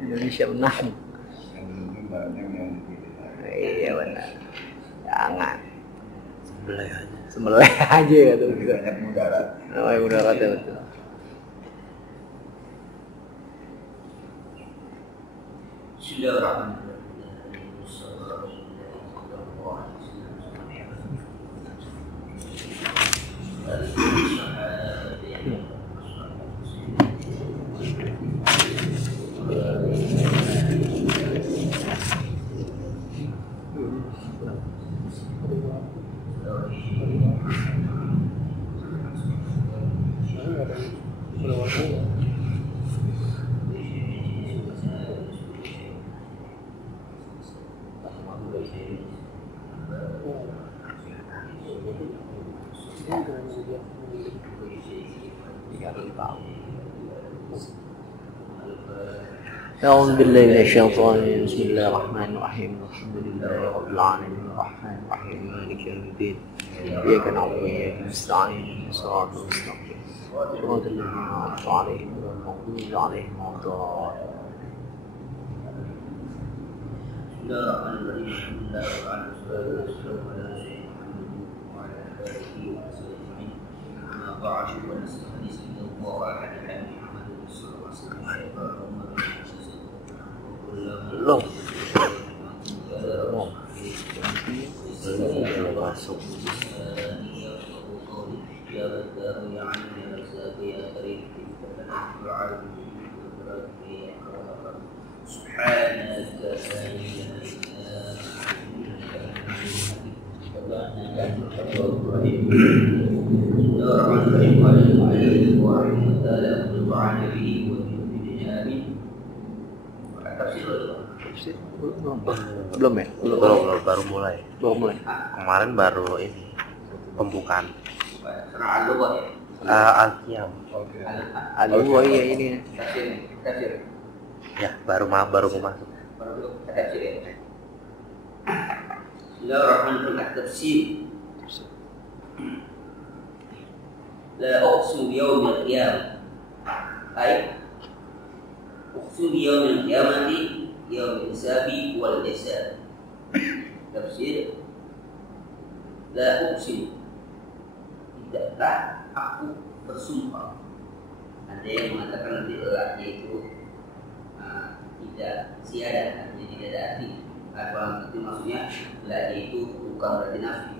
Indonesia menang. Yang penting barangnya yang dipilih. Iya benar. Jangan. Sembelih aja. Sembelih aja ya tuh. Lebih banyak mudarat. Oh, ya mudarat ya betul. Bismillahirrahmanirrahim. أعوذ بالله من الشيطان الرجيم بسم الله الرحمن الرحيم الحمد لله رب العالمين الرحمن الرحيم مالك يوم الدين إياك نعبد وإياك نستعين صراط المستقيم صراط الذين أنعمت عليهم غير المغضوب عليهم ولا الضالين Belum. Belum masuk. Belum ya? Belum, baru mulai. Kemarin baru ini pembukaan. Al-Qiyam. Aduh, iya ini. Ya, baru mau masuk. Bismillahirrahmanirrahim. Tafsir. La uqsimu biyawmil qiyamah. Ay uqsimu biyawmil qiyamati yawmil hisabi wal hisab. Tafsir. La uqsimu. Tidakkah aku bersumpah. Ada yang mengatakan nanti elaknya itu tidak siada, artinya tidak ada arti. Kalau itu maksudnya elaknya itu bukan berarti nafi.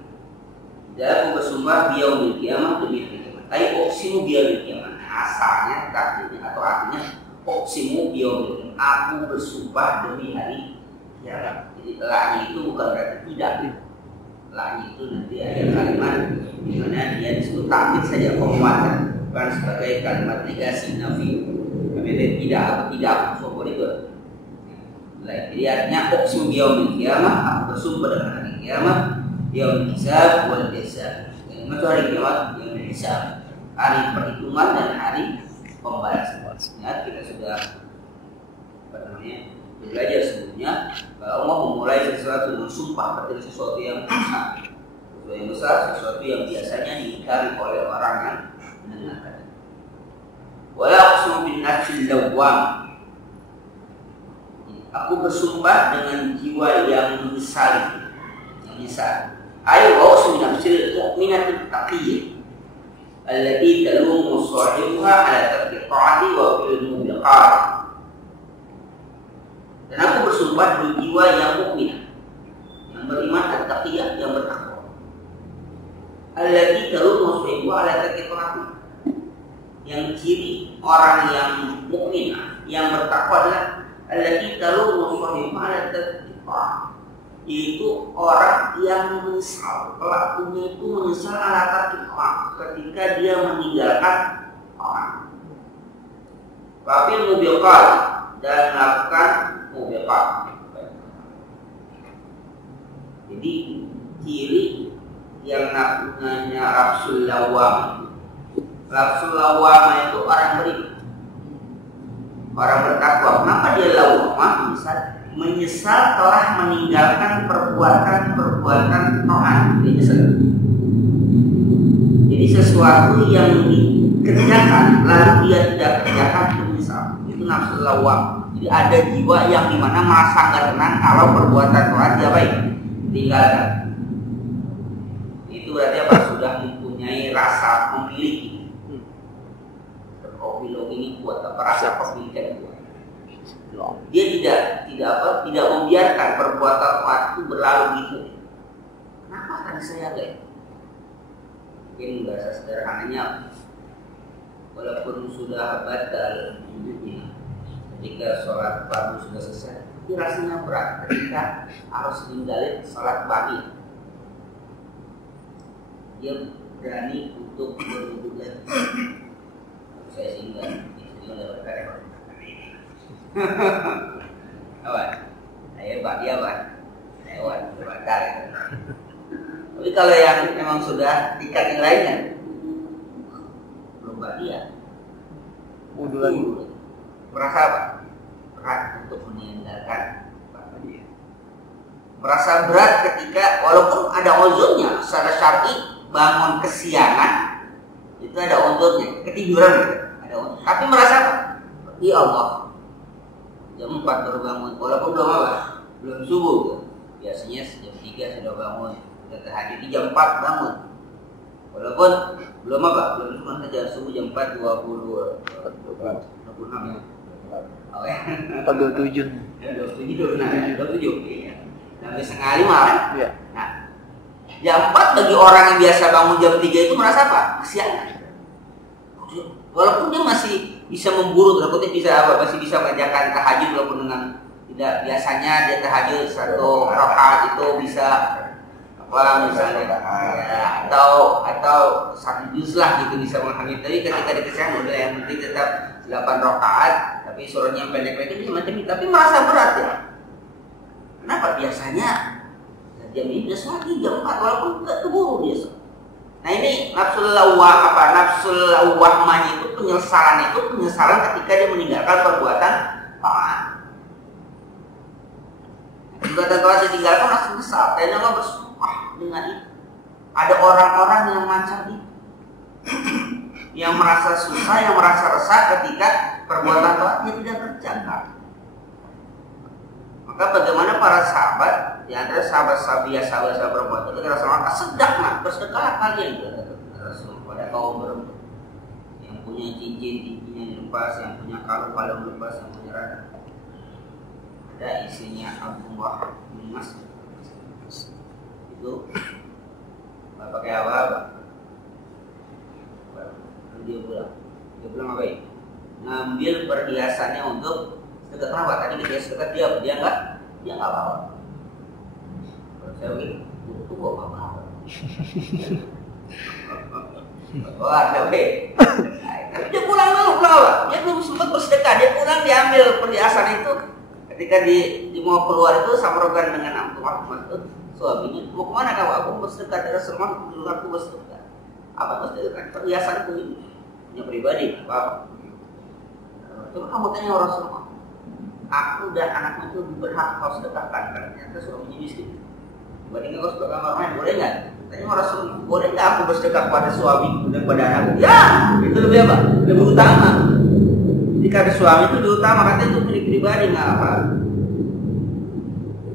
Tidak aku bersumpah biyaumil kiamat demi hari kiamat. Ai uqsimu biyaumil kiamat. Asalnya artinya atau artinya uqsimu biyaumil kiamat. Aku bersumpah demi hari kiamat. Jadi elaknya itu bukan berarti tidak. Elaknya itu nanti ada kalimat di mana dia disebut tampil saja penguatan, bukan sebagai kalimat negasi nafi. Kami tidak sumber itu. Jadi artinya uqsimu biyaumil kiamat. Aku bersumpah dengan hari kiamat. Yaumul hisab wal hisab. Itu hari kiamat, yaumul hisab. Hari perhitungan dan hari pembalasan. Ya, kita sudah belajar sebelumnya kalau Allah memulai sesuatu dengan sumpah berarti sesuatu yang besar, sesuatu yang biasanya diingkari oleh orang yang mendengarkan. Wala uqsimu bin nafsil lawwam. Aku bersumpah dengan jiwa yang menyesali. Ayo uqsimu bin nafsil mu'minatin taqiyyah allati talumu sahibaha ala tarki ta'ati wa fil mubiqat. Dan aku bersumpah dengan jiwa yang mukminah, yang beriman dan taqiyah, yang bertakwa. Allati talumu sahibaha ala tarki ta'ati. Yang ciri orang yang mukminah, yang bertakwa adalah allati talumu sahibaha ala tarki ta'ati. Yaitu orang yang menyesal, pelakunya itu menyesal ala tarki ta'ati ketika dia meninggalkan orang. Wafil mubiqat, dan melakukan mubiqat. Jadi ciri yang namanya rafsul lawam. Rafsul lawam itu orang beriman, orang bertakwa. Kenapa dia lawam? Menyesal telah meninggalkan perbuatan taat. Jadi sesuatu yang dikerjakan lalu dia tidak kerjakan, itu menyesal. Itu nafsu lawam. Jadi ada jiwa yang dimana merasa nggak tenang kalau perbuatan taat dia baik tinggalkan. Itu berarti apa? Sudah mempunyai rasa memiliki. Opilog ini kuat, apa rasa pemilikan kuat. Dia tidak membiarkan perbuatan taat itu berlalu gitu. Kenapa kan saya enggak? Mungkin bahasa sederhananya, walaupun sudah batal hidupnya, ketika sholat fardu sudah selesai, tapi rasanya berat ketika harus meninggalin sholat pagi. Dia berani untuk berwudu lagi. Saya singgah, ini udah berkata. Awan, saya bagi awan, awan berbatal. Tapi kalau yang memang sudah tingkat yang lainnya, belum bahagia. Wudu lagi. Merasa apa? Berat untuk meninggalkan bahagia. Merasa berat ketika walaupun ada uzurnya secara syar'i, bangun kesiangan itu ada uzurnya, ketiduran gitu. Ada uzur. Tapi merasa apa? Ya Allah, jam 4 baru bangun, walaupun belum apa? Belum subuh. Biasanya jam 3 sudah bangun. Tahajud di jam 4 bangun. Walaupun belum apa? Belum cuma saja subuh jam 4.20 26 ya. Oh ya. 27. Ya 27 iya. Sampai setengah 5 kan? Iya. Nah, jam 4 bagi orang yang biasa bangun jam 3 itu merasa apa? Kesiangan. Walaupun dia masih bisa memburu, takutnya bisa apa? Masih bisa mengerjakan tahajud walaupun dengan tidak biasanya dia tahajud 1 rakaat itu bisa apa misalnya ya, atau 1 juz lah gitu bisa menghafal. Tapi ketika dikasih udah yang penting tetap 8 rakaat tapi suruhnya yang pendek-pendek itu macam itu, tapi merasa berat ya. Kenapa? Biasanya jam ini udah sholat jam 4 walaupun nggak keburu biasa. Nah ini nafsul lawwamah itu penyesalan ketika dia meninggalkan perbuatan taat. Perbuatan taat ditinggalkan langsung besar dan Allah bersumpah dengan itu. Ada orang-orang yang macam itu yang merasa susah, yang merasa resah ketika perbuatan taatnya tidak terjaga. Maka bagaimana para sahabat, di antara sahabat-sahabat perempuan itu Rasulullah sedekah, bersedekah kalian pada kaum berempat yang punya cincinnya dilepas, yang punya kalung lepas, yang punya rada. Ada istrinya Abdullah bin Mas'ud. Itu pakai apa? Dia bilang apa ya? Ngambil perhiasannya untuk sedekah. Kenapa? Tadi dia sedekah dia nggak bawa. Kalau saya begini, itu kok nggak bawa. Wah, tapi dia pulang dulu, dia belum sempat bersedekah. Dia pulang, diambil perhiasan itu. Ketika di mau keluar itu Samrogan dengan Abdullah Mas'ud suaminya, mau kemana kau? Aku bersedekah dari Rasulullah, dulu aku bersedekah. Apa bersedekah? Perhiasanku ini, yang pribadi, apa? Coba kamu tanya Rasulullah, aku dan anakku itu lebih berhak kau sedekahkan karena ternyata suaminya miskin. Dibandingkan kau sedekah orang lain, boleh nggak? Tanya Rasulullah, boleh nggak aku bersedekah pada suami dan pada anakku? Ya, itu lebih apa? Lebih utama. Jika ada suami itu lebih utama, katanya itu milik pribadi nggak apa?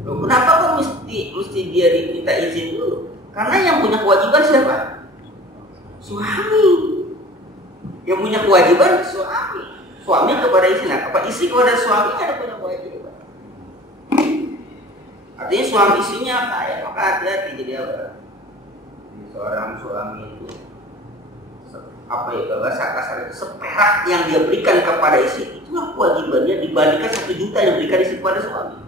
Loh, kenapa kok mesti dia diminta izin dulu? Karena yang punya kewajiban siapa? Suami. Yang punya kewajiban suami. Suami kepada istrinya, apa istri kepada suami ada punya kewajiban. Artinya suami istrinya kaya, maka hati-hati jadi apa? Seorang suami itu apa ya bahasa kasar itu seperak yang dia berikan kepada istri itulah kewajibannya dibandingkan 1 juta yang diberikan istri kepada suami.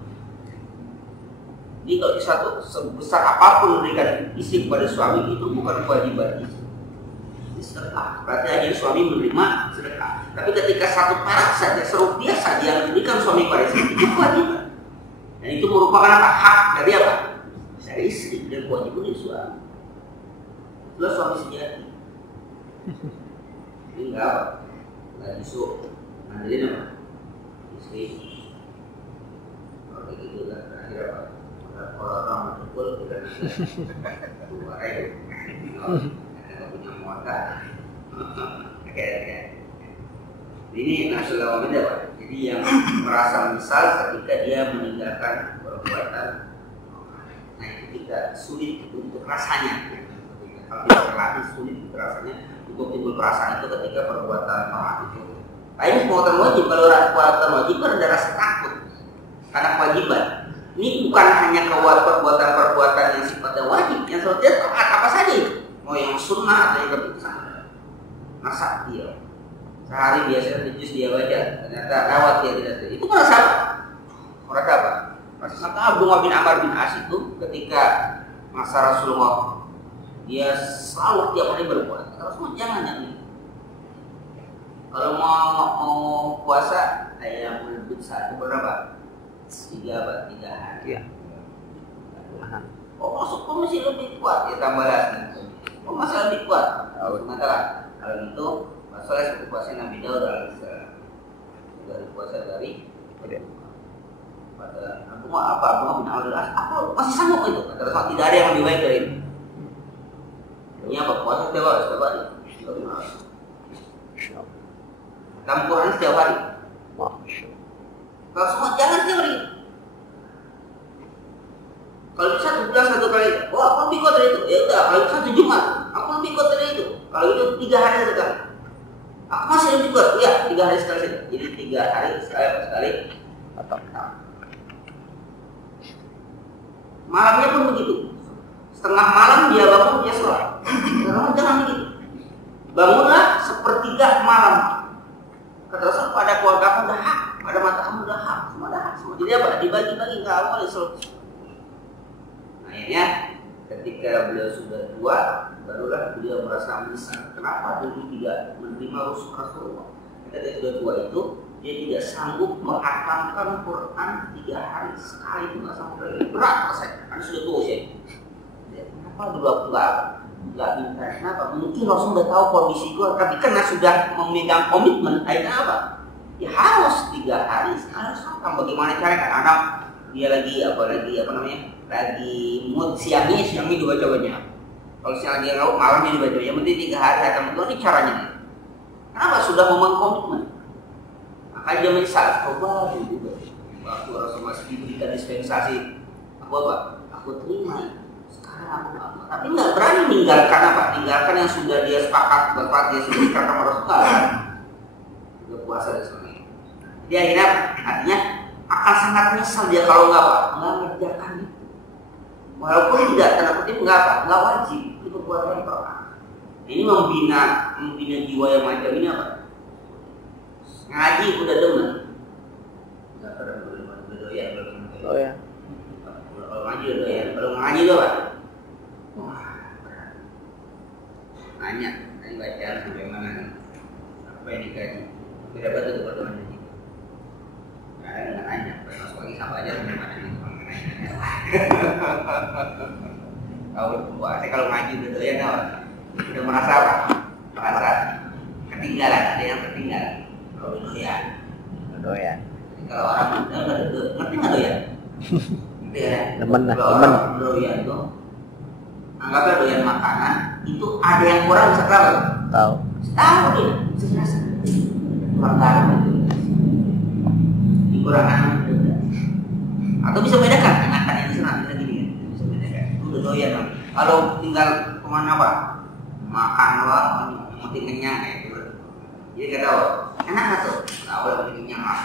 Jadi kalau sebesar apapun diberikan istri kepada suami itu bukan kewajiban istri. Sedekah. Berarti hanya suami menerima sedekah. Tapi ketika 1 perak saja, ₹1 saja yang diberikan suami pada istri itu kewajiban. Dan itu merupakan apa? Hak dari apa? Dari istri dan kewajiban dari suami. Itulah suami sejati. Ini enggak isu ngandelin apa? Istri. Kalau kayak gitu kan terakhir apa? Kalau orang betul kita keluar aja. Punya muatan. Oke. Ini nafsu lawwamah apa? Jadi yang merasa menyesal ketika dia meninggalkan perbuatan, nah itu kita sulit untuk rasanya. Kalau tidak terlatih sulit untuk rasanya untuk timbul perasaan itu ketika perbuatan maaf itu. Nah ini perbuatan wajib. Kalau perbuatan wajib kan ada rasa takut karena kewajiban. Ini bukan hanya perbuatan-perbuatan yang sifatnya wajib, yang sebetulnya taat apa saja itu. Mau yang sunnah atau yang keputusan. Masa dia sehari biasanya jus dia baca, ternyata lewat dia tidak setuju. Itu merasa apa? Merasa apa? Maka Abdullah bin Amr bin As itu ketika masa Rasulullah dia selalu tiap hari berpuasa. Rasulullah jangan. Kalau mau puasa, saya menyebut satu berapa? 3 hari. Ya. Oh masuk kok masih lebih kuat ya tambah lagi. Oh masih lebih kuat. Sementara kalau itu masalah seperti puasa Nabi Daud dari puasa dari pada Abdullah bin Amr bin As apa masih sanggup itu? Kata Rasulullah tidak ada yang lebih baik dari itu. Ini apa puasa setiap hari? Dalam Quran setiap hari. Kalau semua jangan teori. Kalau bisa 1 kali, wah aku lebih kuat dari itu. Ya udah, kalau bisa 1 Jumat, aku lebih kuat dari itu. Kalau itu 3 hari sekali, aku masih lebih kuat. Ya 3 hari sekali. Jadi 3 hari sekali. Atau malamnya pun begitu. Setengah malam dia bangun dia sholat. Jangan begitu. Bangunlah 1/3 malam. Kata Rasul pada keluarga kamu udah hak, pada mata kamu udah hak, semua dah hak semua. Jadi apa? Dibagi-bagi nggak boleh selesai. Akhirnya ketika beliau sudah tua, barulah beliau merasa menyesal. Kenapa dulu tidak menerima Rasulullah? Ketika dia sudah tua itu, dia tidak sanggup menghatamkan Quran 3 hari sekali itu nggak sanggup. Berat rasanya, karena sudah tua sih. Kenapa dulu aku nggak minta? Kenapa? Mungkin Rasul sudah tahu kondisi gue, tapi karena sudah memegang komitmen, akhirnya apa? Ya harus 3 hari harus hatam. Bagaimana caranya? Anak dia lagi lagi mood siangnya dibaca-bacanya. Kalau siang dia ngawuk, malamnya dibaca. Yang penting 3 hari hatam itu ini caranya. Kenapa? Sudah memegang komitmen. Maka dia menyesal. Coba juga. Waktu Rasul masih diberikan dispensasi, aku terima. Sekarang aku tapi nggak berani meninggalkan apa? Meninggalkan yang sudah dia sepakat dia sudah ikat sama Rasulullah. Dia puasa dan sebagainya. Dia artinya akan sangat menyesal dia kalau nggak mengerjakan itu. Walaupun tidak tanda kutip nggak wajib itu perbuatan orang. Ini membina jiwa yang macam ini apa? Ngaji udah demen. Nggak pernah berdoa belum. Oh ya. Kalau ngaji udah doyan, kalau ngaji tuh apa? Nanya, tadi bacaan sampai mana? Apa yang dikaji? Tidak betul itu pertemuan ini. Nggak nanya, pas masuk lagi sama aja sampai mana nih? Kalau ngaji udah doyan apa? Udah merasa apa? Merasa ketinggalan, ada yang ketinggalan. Kalau doyan. Doyan. Kalau orang ngerti nggak doyan? Temen. Doyan tuh, anggaplah doyan makanan itu ada yang kurang bisa tahu. Tahu dia, jelas. Kurang garam itu, dikurangkan itu. Atau bisa bedakan enakan ini senang bisa gini, bisa bedakan. Itu udah doyan. Kalau tinggal kemana apa? Makan lah, yang penting kenyang itu. Jadi nggak tahu, enak nggak tuh? Tahu yang penting kenyang lah.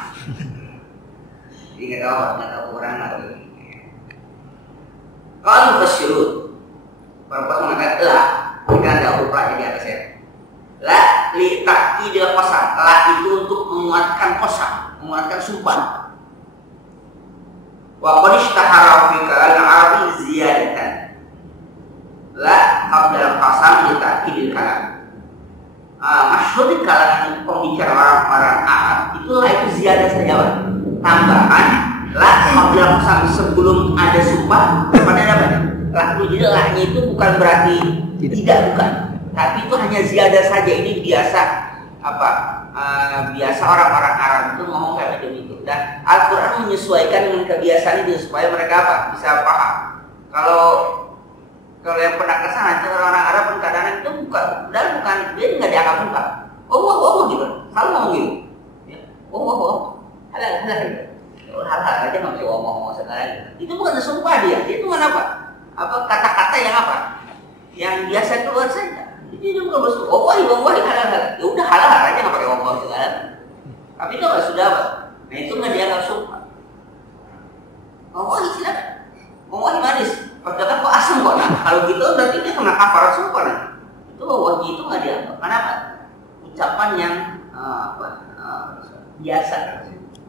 Jadi nggak tahu kurang nggak tuh. Kalau bersyurut, perempuan mengatakan lah, kita ada huruf di atasnya. La li ta'kidil qasam, la itu untuk menguatkan qasam, menguatkan sumpah. Wa qad ishtahara fi kalam Arabi ziyadatan. La qabla qasam li ta'kidil kalam. Masyhur di kalangan pembicara orang-orang Arab itulah itu ziyadah saja, tambahan la qabla qasam sebelum ada sumpah pada apa? Lalu jadi lahnya itu bukan berarti tidak bukan, tapi itu hanya ziyadah saja. Ini biasa biasa orang-orang Arab itu ngomong kayak macam itu. Dan Al-Quran menyesuaikan dengan kebiasaan itu supaya mereka bisa paham. Kalau yang pernah kesana, orang Arab pun kadang-kadang itu bukan dia nggak dianggap buka. Oh gitu, selalu ngomong gitu. Ya. Halal aja nggak usah ngomong sekarang. Itu bukan sumpah dia itu kan apa kata-kata yang apa? Yang biasa keluar saja. Itu bukan bersumpah. Wallahi halal. Ya udah halal aja nggak pakai ngomong sekarang. Tapi itu nggak sudah apa? Nah itu nggak dianggap sumpah. Wallahi silakan. Wallahi manis. Padahal kok asam kok. Nah kalau gitu berarti dia kena kafarat sumpah. Nah. Itu wallahi itu nggak dianggap. Kenapa? Ucapan yang biasa.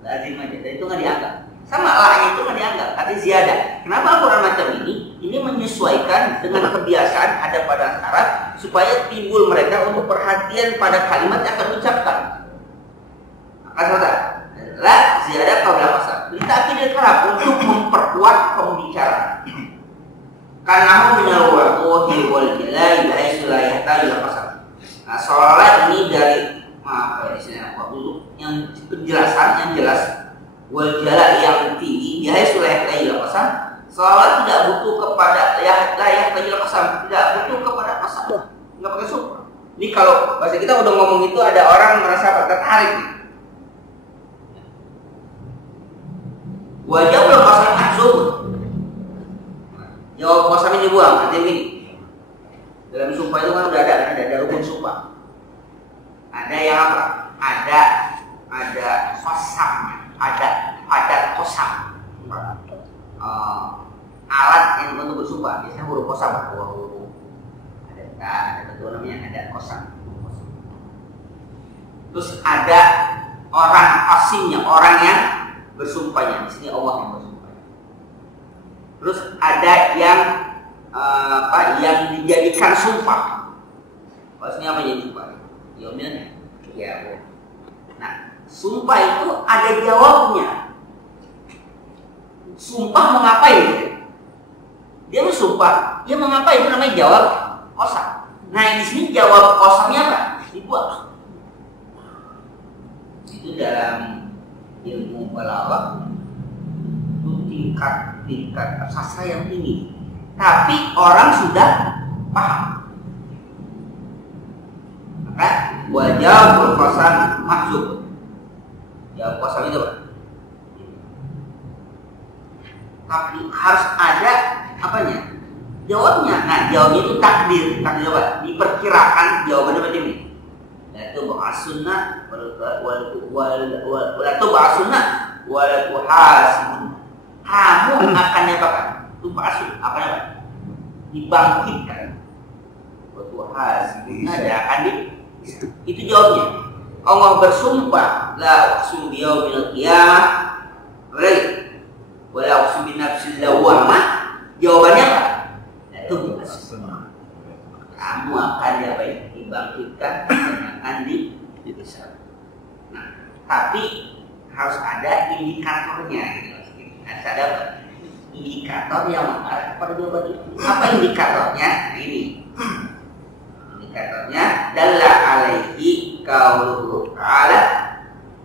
Lazim aja. Dan itu nggak dianggap. Sama lah itu nggak dianggap. Tapi ziyadah. Kenapa Al-Quran macam ini? Ini menyesuaikan dengan kebiasaan ada pada Arab supaya timbul mereka untuk perhatian pada kalimat yang akan ucapkan. Kata la ziyadah qabla qasam. Ditakdir kerap untuk memperkuat pembicara. Karena minal wahi wal jalali haitsu la yahtaju ila qasam. Nah, salat ini dari yang penjelasan yang jelas wal jalal yang tinggi haitsu la yahtaju ila qasam. Salat tidak butuh kepada layak ila qasam, tidak butuh kepada qasam. Enggak pakai sumpah. Ini kalau bahasa kita udah ngomong itu ada orang merasa tertarik. Wajib qasam mahzub. Jawab qasam ini buang, artinya ini. Dalam sumpah itu kan udah ada rukun sumpah. Ada yang apa? Ada qasamnya, ada qasam. Alat yang untuk bersumpah biasanya huruf qasam, huruf. Ada betul namanya ada qasam. Terus ada orang asimnya, orang yang bersumpahnya. Di sini Allah yang bersumpah. Terus ada yang yang dijadikan sumpah. Maksudnya apa jadi sumpah? Yaumil qiyamah. Nah, sumpah itu ada jawabnya. Sumpah mau ngapain? Dia bersumpah, dia mau ngapain? Itu namanya jawab qasam. Nah, di sini jawab qasamnya apa? Dibuat. Itu dalam ilmu balaghah itu tingkat sastra yang tinggi. Tapi orang sudah paham. Maka wajah qasam mahzub. Jawab qasam itu apa? Tapi harus ada apanya? Jawabnya. Nah, jawabnya itu takdir. Takdir apa? Diperkirakan jawabannya macam ini. Yaitu ba'asunnah wala tub'asunnah wala tuhasibun. Kamu akan diapakan? Tub'asun akan apa? Dibangkitkan. Wa tuhasibun ada akan itu jawabnya. Allah bersumpah la uqsimu biyaumil qiyamah wala uqsimu binafsil lawwamah. Jawabannya apa? Itu kamu akan dibangkitkan dan akan dibesarkan. Nah, tapi harus ada indikatornya. Harus ada indikator yang mengarah kepada jawaban itu. Apa indikatornya? Nah, ini indikatornya dalla alaihi qauluhu ta'ala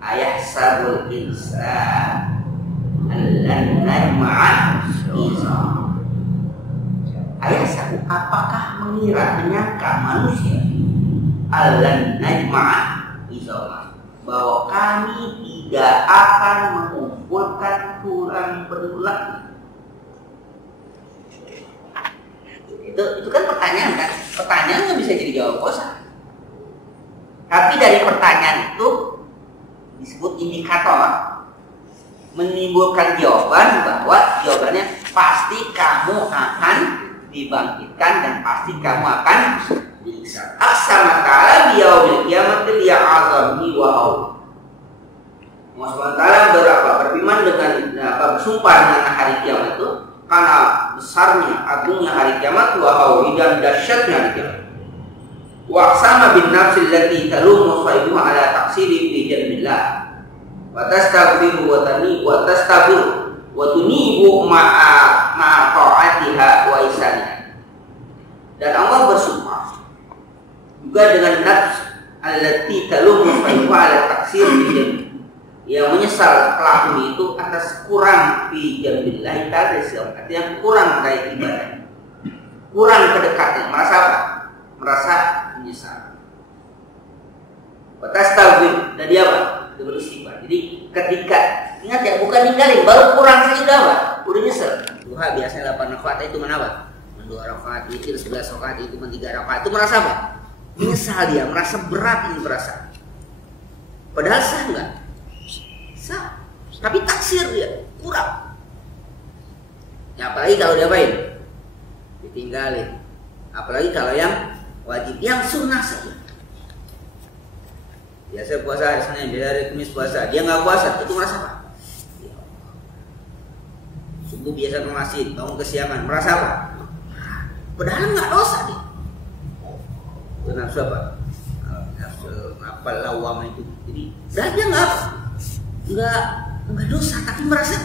ayahsabul insan allan najma'a izam. Ayahsabu, apakah menyangka manusia allan najma'a izam, bahwa kami tidak akan mengumpulkan tulang belulang. Itu kan pertanyaan kan? Pertanyaan nggak bisa jadi jawab qasam. Tapi dari pertanyaan itu disebut indikator, menimbulkan jawaban bahwa jawabannya pasti kamu akan dibangkitkan dan pasti kamu akan disiksa. Aqsama ta'ala biyaumil qiyamati li'azami wa haul. Allah SWT berfirman dengan bersumpah dengan hari kiamat itu karena besarnya, agungnya hari kiamat, wa hauli dan dahsyatnya hari kiamat. Wa aqsama bin nafsil lati talumu sahibuha ala taqsiri fi jannatillah. Wa tastaghfiru wa tastaghfiru wa tunibu ma'a ta'atiha wa isaniha. Dan Allah bersumpah juga dengan nafs allati talumu sahibuha ala taqsiri fi jannatillah, yang menyesal pelakunya itu atas kurang fi jambillah ta'ala, artinya kurang dari ibadah, kurang kedekatan, merasa apa? Merasa menyesal. Batas tauhid dan dia apa? Dia beristighfar. Jadi ketika ingat ya, bukan ninggalin, baru kurang saja udah apa? Udah nyesel. Duha biasanya 8 rakaat itu menapa? 2 rakaat, witir 11 rakaat itu 3 rakaat. Itu merasa apa? Menyesal dia, merasa berat ini merasa. Padahal sah enggak? Sah. Tapi taksir dia, kurang. Ya, apalagi kalau diapain? Ditinggalin. Apalagi kalau yang wajib, yang sunnah saja. Biasa puasa hari Senin, beda hari Kamis puasa. Dia nggak puasa, itu merasa apa? Subuh biasa ke masjid, bangun kesiangan, merasa apa? Padahal nggak dosa dia. Itu nafsu apa? Nafsu apa lawam itu. Jadi, dah dia nggak dosa, tapi merasa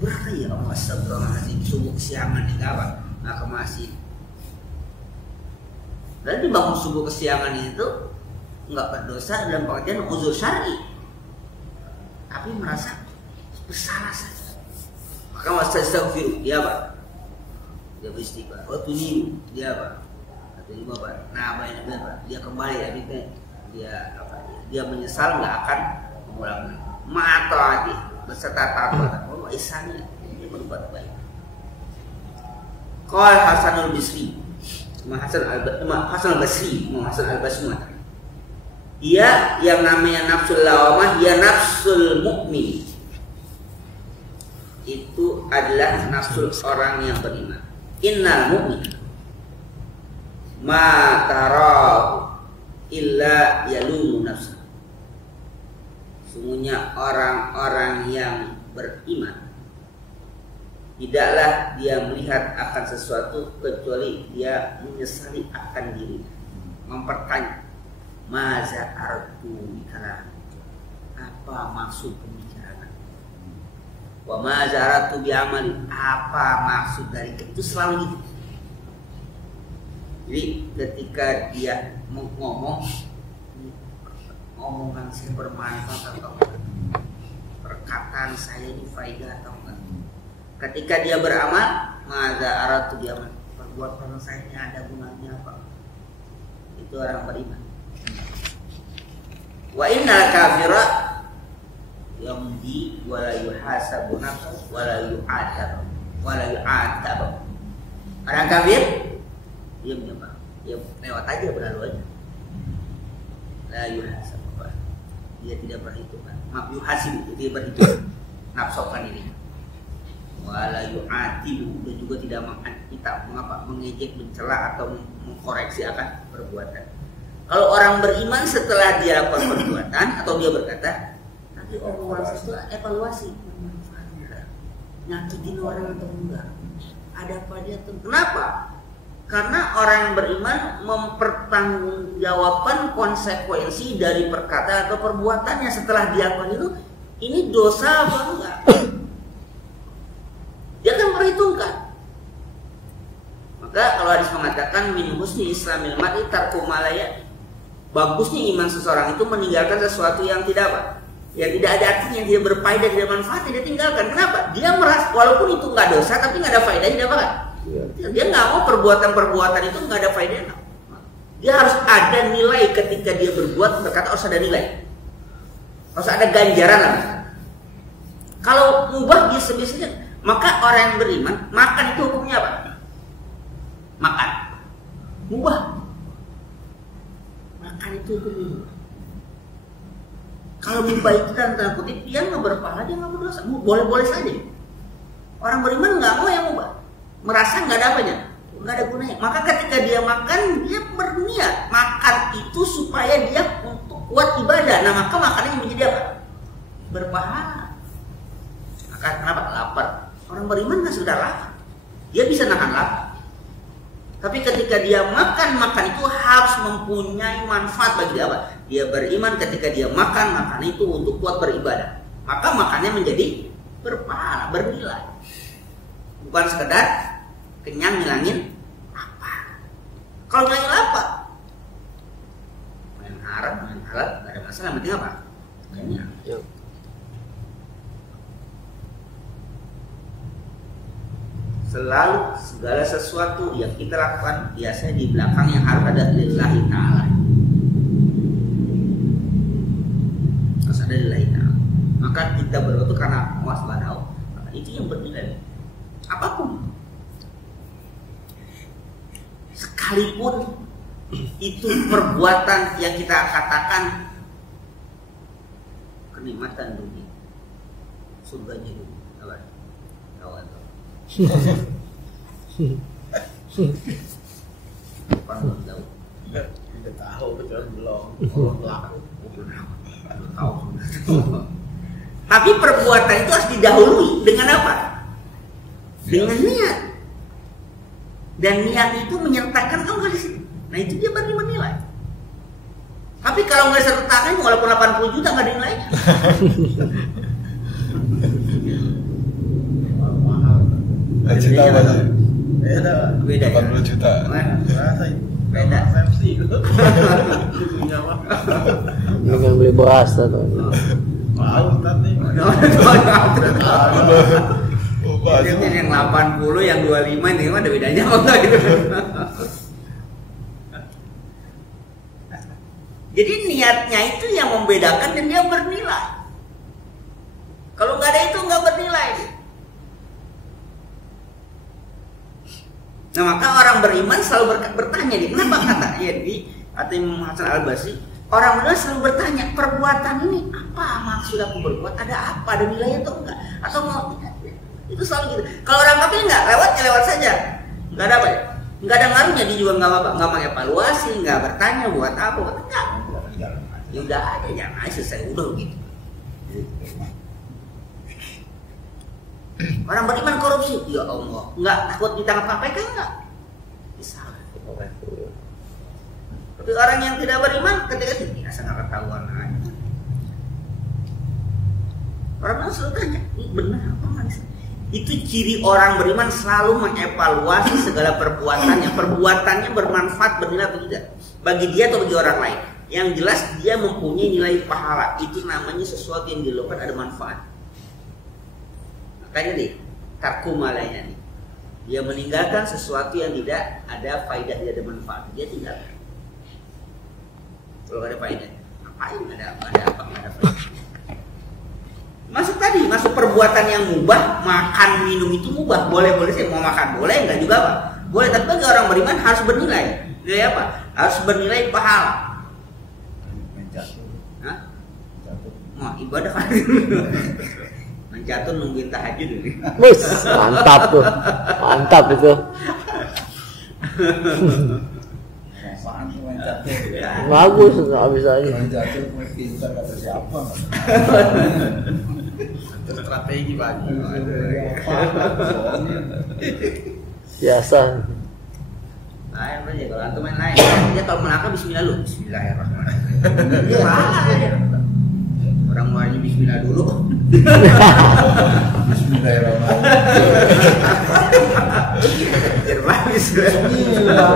berat ya. Astagfirullahaladzim, subuh kesiangan itu apa? Nggak ke masjid. Dan dibangun subuh kesiangan itu nggak berdosa dalam pengertian uzur syar'i, tapi merasa bersalah saja. Maka wastaghfiru, dia apa? Dia beristighfar. Waktu ini dia apa? Atau ini apa? Nah, apa? Dia kembali ya, dia apa? Dia menyesal nggak akan mengulangi. Ma'atati beserta taat. Oh, ihsannya dia berbuat baik. Qal Hasanul Basri, Hasan al-Basri mengatakan, dia yang namanya nafsul lawamah, dia nafsul mukmin. Itu adalah nafsul orang yang beriman. Innal mu'min ma tarahu illa yalumu nafsa. Sungguhnya orang-orang yang beriman tidaklah dia melihat akan sesuatu kecuali dia menyesali akan diri, mempertanya maza artu bikalam, apa maksud pembicaraan, wa maza artu biamali, apa maksud dari itu, selalu gitu. Jadi ketika dia ngomong, omongan saya bermanfaat atau enggak, perkataan saya ini faedah atau enggak. Ketika dia beramal, maza aratu biamali, perbuatan saya ini ada gunanya apa? Itu orang beriman. Wa innal kafira yamdi wa la yuhasabu nafsu wa la yu'adzab wa la yu'adzab. Orang kafir dia menyembah, dia lewat aja, berlalu aja. La yuhasabu, dia tidak berhitungan. Maaf, yuhasib, dia berhitungan, nafsukan dirinya. Wa la yu'adzib, dia juga tidak mengejek, mencela atau mengkoreksi akan perbuatan. Kalau orang beriman setelah dia lakukan perbuatan atau dia berkata, nanti omongan itu evaluasi, nyakitin orang atau enggak, ada apa dia tuh? Kenapa? Karena orang yang beriman mempertanggungjawabkan konsekuensi dari perkataan atau perbuatannya setelah dia lakukan itu. Ini dosa apa enggak? Dia akan perhitungkan. Maka kalau hadis mengatakan min husni islamil mar'i tarku malaya, bagusnya iman seseorang itu meninggalkan sesuatu yang tidak apa? Yang tidak ada artinya, yang tidak berfaedah, tidak manfaat, dia tinggalkan. Kenapa? Dia merasa walaupun itu nggak dosa, tapi nggak ada faedahnya, dia apa? Dia nggak mau perbuatan-perbuatan itu nggak ada faedahnya. Dia harus ada nilai ketika dia berbuat, berkata harus ada nilai, harus ada ganjaran lah. Kalau mubah dia sebisanya, maka orang yang beriman makan itu hukumnya apa? Makan mubah. Makan itu hukumnya. Kalau mubah itu tanda kutip dia nggak berpahala, dia nggak berdosa, boleh-boleh saja. Orang beriman nggak mau yang mubah, merasa nggak ada apanya, nggak ada gunanya. Maka ketika dia makan, dia berniat makan itu supaya dia untuk kuat ibadah. Nah maka makanannya menjadi apa? Berpahala. Maka kenapa? Lapar. Orang beriman nggak sudah lapar, dia bisa nahan lapar. Tapi ketika dia makan itu harus mempunyai manfaat bagi dia apa? Dia beriman ketika dia makan itu untuk kuat beribadah. Maka makannya menjadi berpahala, bernilai. Bukan sekedar kenyang ngilangin lapar. Kalau ngilangin lapar, main haram, main halal, nggak ada masalah. Yang penting apa? Kenyang. Selalu segala sesuatu yang kita lakukan biasanya di belakangnya harus ada lillahi ta'ala. Harus ada lillahi ta'ala. Maka kita berdoa itu karena Allah Subhanahu wa Ta'ala. Itu yang bernilai. Apapun. Sekalipun itu perbuatan yang kita katakan kenikmatan dunia, surganya dunia, apa? Kawan. Belum tahu. Tidak tahu, betul belum. Tahu. Tapi perbuatan itu harus didahului dengan apa? Dengan niat. Dan niat itu menyertakan amal di sini. Nah itu dia baru menilai. Tapi kalau nggak sertakan, walaupun 80 juta nggak dinilai. Juta apa sih? Beda. 80 juta. Beda. Ini kan beli beras atau yang 80, yang 25 ini ada bedanya apa enggak gitu. Jadi niatnya itu yang membedakan dan dia bernilai. Kalau nggak ada itu nggak bernilai. Nah maka orang beriman selalu bertanya nih, kenapa kata atau Imam Hasan Al-Basri, orang beriman selalu bertanya, perbuatan ini apa maksud aku berbuat, ada apa, ada nilainya atau enggak, atau mau itu selalu gitu. Kalau orang kafir enggak, lewat saja, nggak ada apa ya, nggak ada ngaruhnya, dia juga nggak mengevaluasi, nggak bertanya buat apa, enggak, ya udah aja, jangan aja selesai udah gitu. Orang beriman korupsi, ya Allah, nggak takut ditangkap KPK enggak? Bisa. Tapi orang yang tidak beriman ketika itu biasa nggak ketahuan aja. Orang selalu tanya, ini benar apa nggak? Itu ciri orang beriman selalu mengevaluasi segala perbuatannya bermanfaat, bernilai atau tidak bagi dia atau bagi orang lain. Yang jelas dia mempunyai nilai pahala. Itu namanya sesuatu yang dilakukan ada manfaat. Makanya nih, tarku malainya nih, dia meninggalkan sesuatu yang tidak ada faedah, tidak ada manfaat, dia tinggalkan. Kalau ada faedah, ngapain? Ada apa? Nggak ada faedah. Masuk perbuatan yang mubah, makan minum itu mubah, boleh sih, mau makan boleh, enggak juga apa? Boleh, tapi bagi orang beriman harus bernilai. Nilai apa? Harus bernilai pahala. Hah? Mau ibadah kan? Menjatuh nungguin tahajud ini. Bus, mantap tuh. Mantap itu. Bagus, habis aja. Menjatuh pintar kata siapa? Strategi banyak. Biasa. Lain aja kalau antum main lain. Dia kalau melangkah bismillah lu. Bismillahirrahmanirrahim. Ya, orang mulainya bismillah dulu. Bismillahirrahmanirrahim. Bismillah.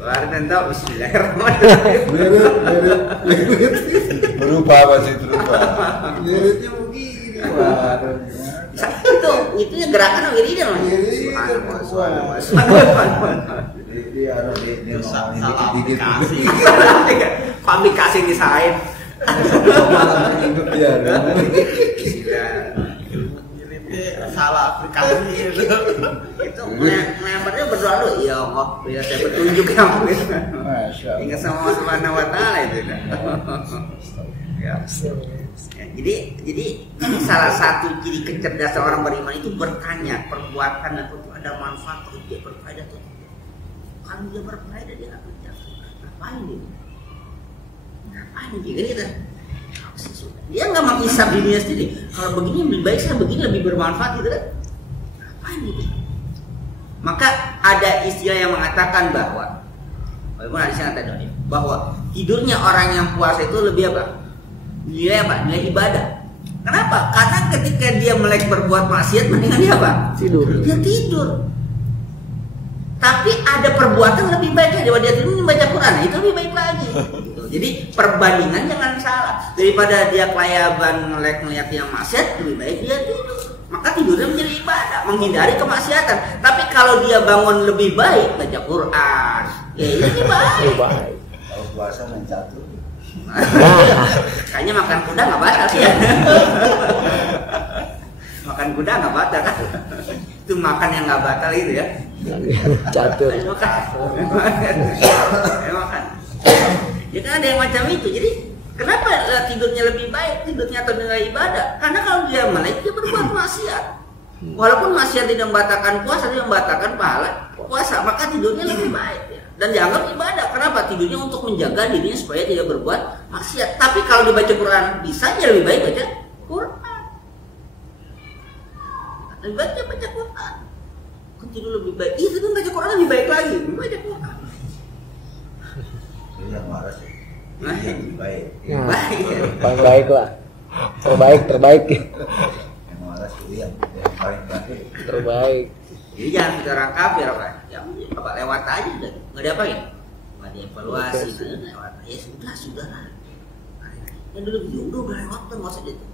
Keluarin tahu bismillahirrahmanirrahim. Berubah masih berubah. Liritnya begini. Itu ya gerakan begini dong. Dia harus salah aplikasi. Aplikasi desain. Salah aplikasi Itu membernya berdoa lu, ya Allah, biar saya petunjuk yang ingat sama Allah Subhanahu wa Ta'ala itu kan. Ya. Jadi ini salah satu ciri kecerdasan orang beriman itu bertanya perbuatan itu ada manfaat atau dia berfaedah atau tidak. Kalau dia berfaedah dia nggak kerjakan, ngapain dia? Ngapain dia? Gitu. Dia nggak menghisap dirinya sendiri. Kalau begini lebih baik, saya begini lebih bermanfaat gitu kan? Ngapain gitu? Maka ada istilah yang mengatakan bahwa, walaupun ada istilah tadi, bahwa tidurnya orang yang puasa itu lebih apa? Nilai apa? Nilai ibadah. Kenapa? Karena ketika dia melek berbuat maksiat, mendingan dia apa? Tidur. Dia tidur. Tapi ada perbuatan lebih baiknya daripada dia tidur membaca Quran. Nah, itu lebih baik lagi. Gitu. Jadi perbandingan jangan salah. Daripada dia kelayaban ngeliat yang maksiat, lebih baik dia tidur. Maka tidurnya menjadi ibadah, menghindari kemaksiatan. Tapi kalau dia bangun lebih baik, baca Quran, ya ini baik. Kalau puasa menjatuh. Kayaknya makan kuda nggak batal sih ya. Makan kuda nggak batal kan? Itu makan yang nggak batal itu ya. Catur. Makan. Ya kan ada yang macam itu. Jadi kenapa tidurnya lebih baik, tidurnya atau nilai ibadah? Karena kalau dia melek dia berbuat maksiat. Walaupun maksiat tidak membatalkan puasa, tidak membatalkan pahala puasa, maka tidurnya lebih baik ya. Dan dianggap ibadah. Kenapa? Tidurnya untuk menjaga dirinya supaya tidak berbuat maksiat. Tapi kalau dibaca Quran bisa ya lebih baik baca Quran. Lebih baik dia baca Quran. Kan tidur lebih baik. Iya, tapi baca Quran lebih baik lagi. Baca Quran. Ini yang marah sih. Nah, Ini yang lebih baik. Nah, baik ya. paling baik lah. Terbaik. Yang marah sih yang paling baik. Terbaik. Jadi jangan kita orang kafir apa? Ya apa lewat aja udah. Nggak ada apa ya? Nggak ada evaluasi. Lewat aja sudah lah. Yang dulu udah lewat tuh nggak usah gitu.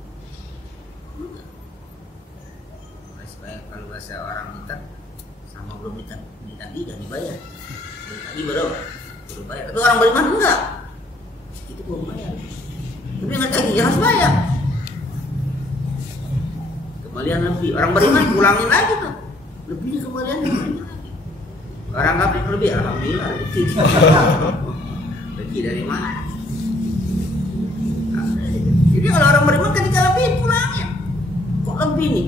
Supaya kalau bahasa orang minta sama belum ditagih dan dibayar. Belum tagih baru bayar. Tapi orang beriman enggak. Itu belum bayar. Tapi nggak tagih ya harus bayar. Kembalian lebih. Orang beriman pulangin lagi tuh. Lebihnya kembalian lagi. Orang kafir lebih, alhamdulillah rezeki dari mana? Jadi kalau orang beriman ketika lebih pulangin, kok lebih nih?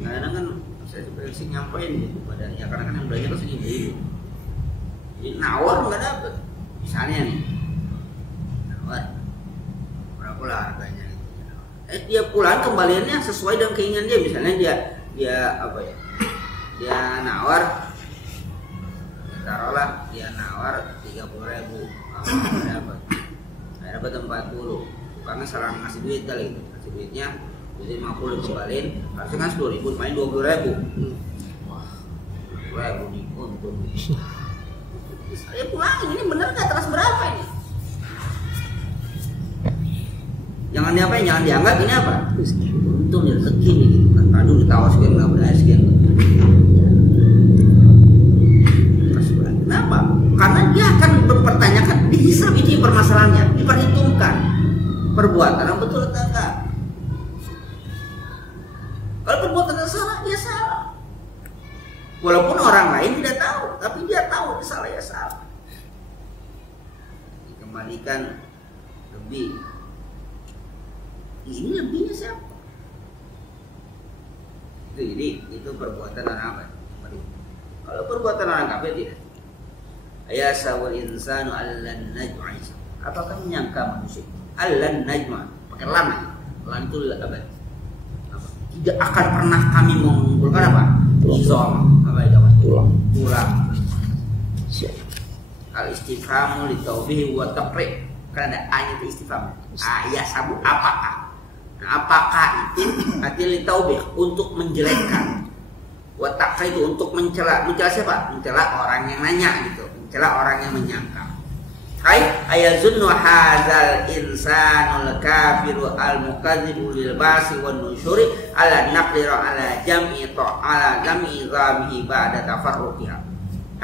Kadang kan saya sebenarnya sih nyampein gitu pada ya karena kan yang belanja kan segitu. Jadi nawar nggak dapet. Misalnya nih, nawar berapa lah harganya? Dia pulang kembaliannya sesuai dengan keinginan dia. Misalnya dia apa ya? Dia nawar, taruhlah dia nawar 30.000, dapat 40. Tukangnya salah ngasih duit kali itu, ngasih duitnya 50 kembaliin, harusnya kan 10.000, main 20.000. Wah, 20.000 nih untung. Saya pulangin, ini bener nggak terus berapa ini? Jangan diapain, jangan dianggap ini apa? Untung ya rezeki nih gitu kan. Aduh ditawar sekian nggak benar sekian. Kenapa? Karena dia akan mempertanyakan dihisab itu permasalahannya, diperhitungkan perbuatan yang betul atau enggak. Kalau perbuatan yang salah, dia salah. Walaupun orang lain tidak tahu, tapi dia tahu dia salah ya salah. Dikembalikan lebih. Ini lebihnya siapa? Jadi itu perbuatan orang apa? Kalau perbuatan orang kafir tidak. Ayasawul insanu allan najma. Apakah menyangka manusia allan najma pakai lam ya? Lam itu apa? Tidak akan pernah kami mengumpulkan apa? Izam apa itu? Tulang. Al istifhamu li taubihi wa taqri. Kan ada ayat istifham. Ayasabu apakah? Nah, apakah itu artinya li taubih untuk menjelekkan. Wa taqri itu untuk mencela. Mencela siapa? Mencela orang yang nanya gitu. Mencela orang yang menyangka. Hai ayazunnu hadzal insanul kafiru al mukadzibu lil basi wan nusyuri ala naqdiru ala jam'i zamihi ba'da tafarruqiha.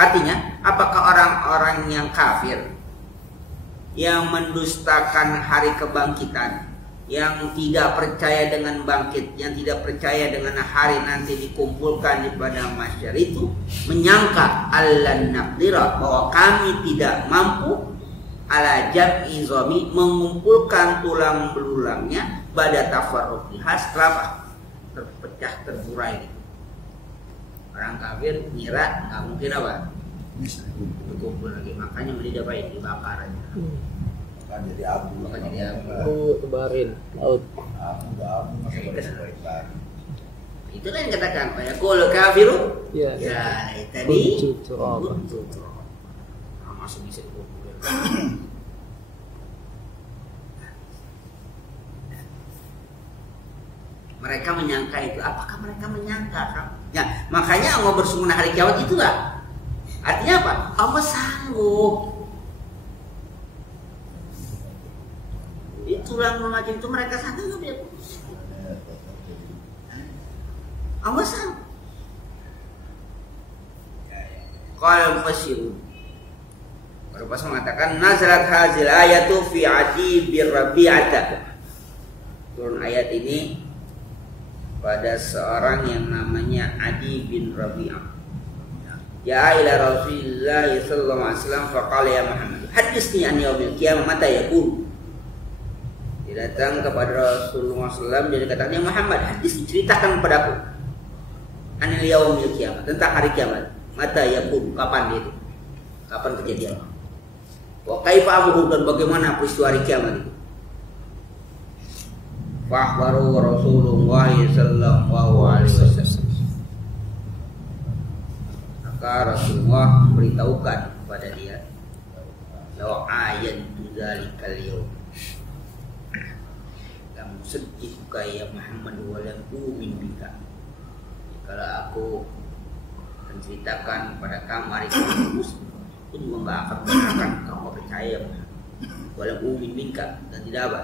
Artinya, apakah orang-orang yang kafir yang mendustakan hari kebangkitan, yang tidak percaya dengan bangkit, yang tidak percaya dengan hari nanti dikumpulkan di padang mahsyar itu menyangka allan naqdira bahwa kami tidak mampu ala jam'i zami mengumpulkan tulang belulangnya pada tafarruqiha setelah terpecah terburai gitu. Orang kafir ngira nggak mungkin apa berkumpul lagi, makanya didapain dibakar aja. Kan jadi abu. Bakal jadi abu. Tebarin laut. Abu masa baik-baik. Itulah yang katakan ya qul kafiru Iya. ya tadi Kuntu turaba. masuk bisa dikumpulkan. Mereka menyangka itu. Apakah mereka menyangka kan? Ya, makanya mau bersungguh hari kiamat itu lah. Artinya apa? Allah sanggup. Itulah macam itu mereka sanggup ya. Allah sanggup. Kalau fasiru Baru pas mengatakan nazalat hazil ayatu fi Adi bin Rabi'ah. Turun ayat ini pada seorang yang namanya Adi bin Rabi'ah. Ya ila Rasulillah sallallahu alaihi wasallam faqala ya Muhammad haditsni an yaumil qiyamah mata yakun. Dia datang kepada Rasulullah SAW dan dikatakan ya Muhammad hadis ceritakan kepadaku anil yaumil qiyamah tentang hari kiamat. Mata yakun, kapan dia itu? Kapan kejadian? Wa kaifa amruhu dan bagaimana peristiwa hari kiamat itu? Fahbaru Rasulullah sallallahu alaihi wasallam. Maka Rasulullah memberitahukan kepada dia law ayat dzalikal yaum lam seddiqka ya Muhammad wa lam umin bika. Kalau aku menceritakan pada kamu hari kiamat pun enggak akan mengatakan kamu percaya Muhammad wa lam umin bika, dan tidak apa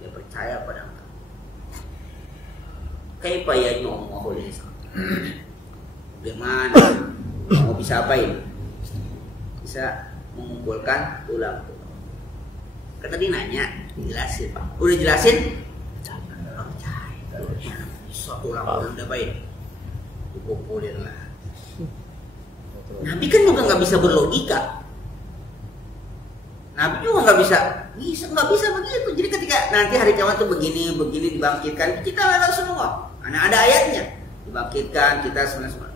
dia percaya pada engkau. Kaifa yajma'u bagaimana mau bisa apain? Bisa mengumpulkan tulang. Kan tadi nanya, dijelasin Pak. Udah jelasin? Bisa tulang udah baik. Dikumpulin lah. Nabi kan juga nggak bisa berlogika. Nabi juga nggak bisa begitu. Jadi ketika nanti hari kiamat tuh begini dibangkitkan, kita tahu semua. Karena ada ayatnya, dibangkitkan kita semua.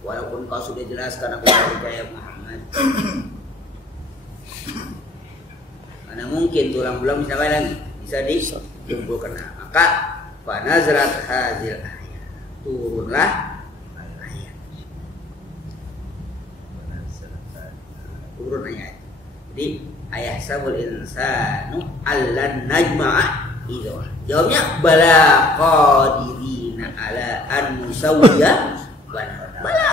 Walaupun kau sudah jelaskan aku percaya Muhammad, karena mungkin tulang belulang bisa lagi bisa dikumpulkan. Maka fanazrat hazil ayat, turunlah ayat, turun ayat. Jadi ayat sabul insanu allan najma'a idza. Jawabnya bala qadirina ala an musawwiya bala,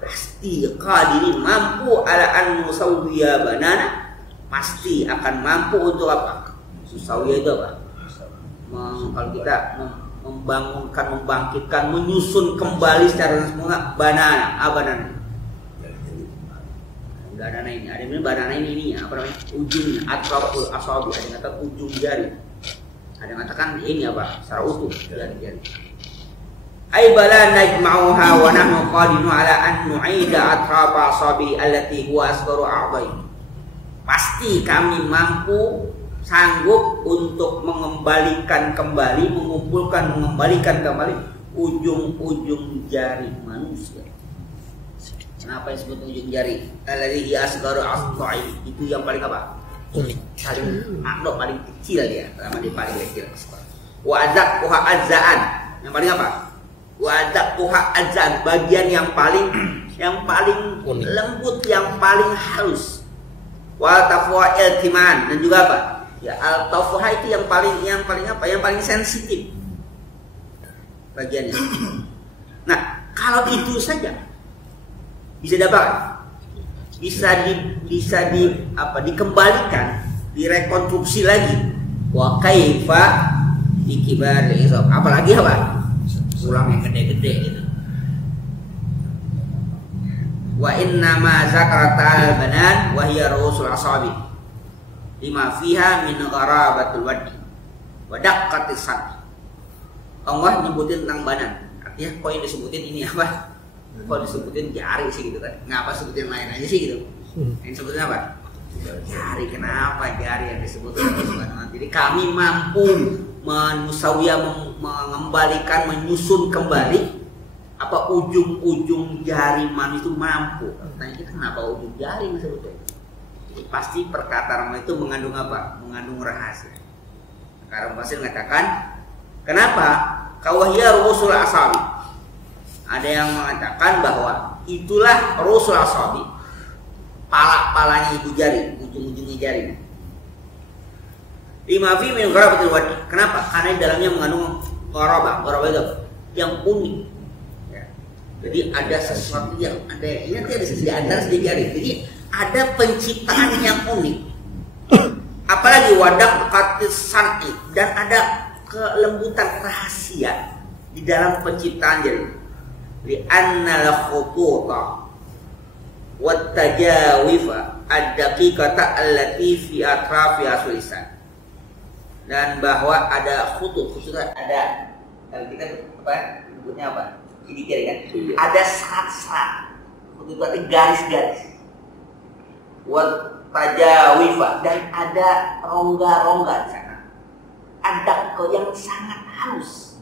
pasti qadirin mampu ala an musawwiya banana, pasti akan mampu untuk apa? Musawwiya itu apa? Kalau kita membangunkan, membangkitkan, menyusun kembali secara sempurna banana, banana. Banana ini, ada yang banana ini apa namanya? Ujungnya, atraful asabi, ada yang katakan ujung jari, ada yang katakan ini apa? Secara utuh jari-jari. Ay bala najma'uha wa nahnu qadirun ala an nu'ida atrafa asabi allati huwa asgharu a'dha'i. Pasti kami mampu, sanggup untuk mengembalikan kembali, mengembalikan kembali ujung-ujung jari manusia. Kenapa disebut ujung jari? Alladhi hiya asgharu a'dha'i. Itu yang paling apa? Paling kecil dia, sama dia paling kecil. Wa azaqquha azza'an. Yang paling apa? Wadak puha azan, bagian yang paling lembut, yang paling halus. Wa tafwa iltiman, dan juga apa? Ya al tafwa itu yang paling apa? Yang paling sensitif bagiannya. Nah, kalau itu saja bisa dapat, bisa dikembalikan, direkonstruksi lagi. Wa kaifa dikibar isab. Apalagi apa? Tulang yang gede-gede gitu. Wa inna ma zakaratal banan wa hiya rusul asabi lima fiha min gharabatul wadi wa daqqatis sad. Allah nyebutin tentang banan. Artinya kok yang disebutin ini apa? Kok disebutin jari sih gitu kan? Ngapa sebutin lain aja sih gitu? Yang disebutin apa? Jari. Kenapa jari yang disebutin? Jadi kami mampu menusawiyah, mengembalikan, menyusun kembali apa ujung-ujung jari manusia itu mampu. Tanya kita kenapa ujung jari disebutnya? Jadi pasti perkataan itu mengandung apa? Mengandung rahasia. Karena Basir mengatakan, kenapa? Kawahiyya rusul asabi. Ada yang mengatakan bahwa itulah rusul asabi, pala-palanya ibu jari, ujung-ujungnya jari. Lima fi min gharabatil wadi. Kenapa? Karena di dalamnya mengandung gharabah itu yang unik. Ya. Jadi ada sesuatu yang ada, ini nanti ada di antara sedikit jari. Jadi ada penciptaan yang unik. Apalagi wadak katis san'i, dan ada kelembutan rahasia di dalam penciptaan jari. Li annal khututa wattajawifa ad-daqiqata allati fi atrafi asulisan, dan bahwa ada khutut ada, kalau kita apa sebutnya apa, sedikit kan, ada serat-serat, khutut berarti garis-garis, wattajawifa, dan ada rongga-rongga di sana, ada yang sangat halus,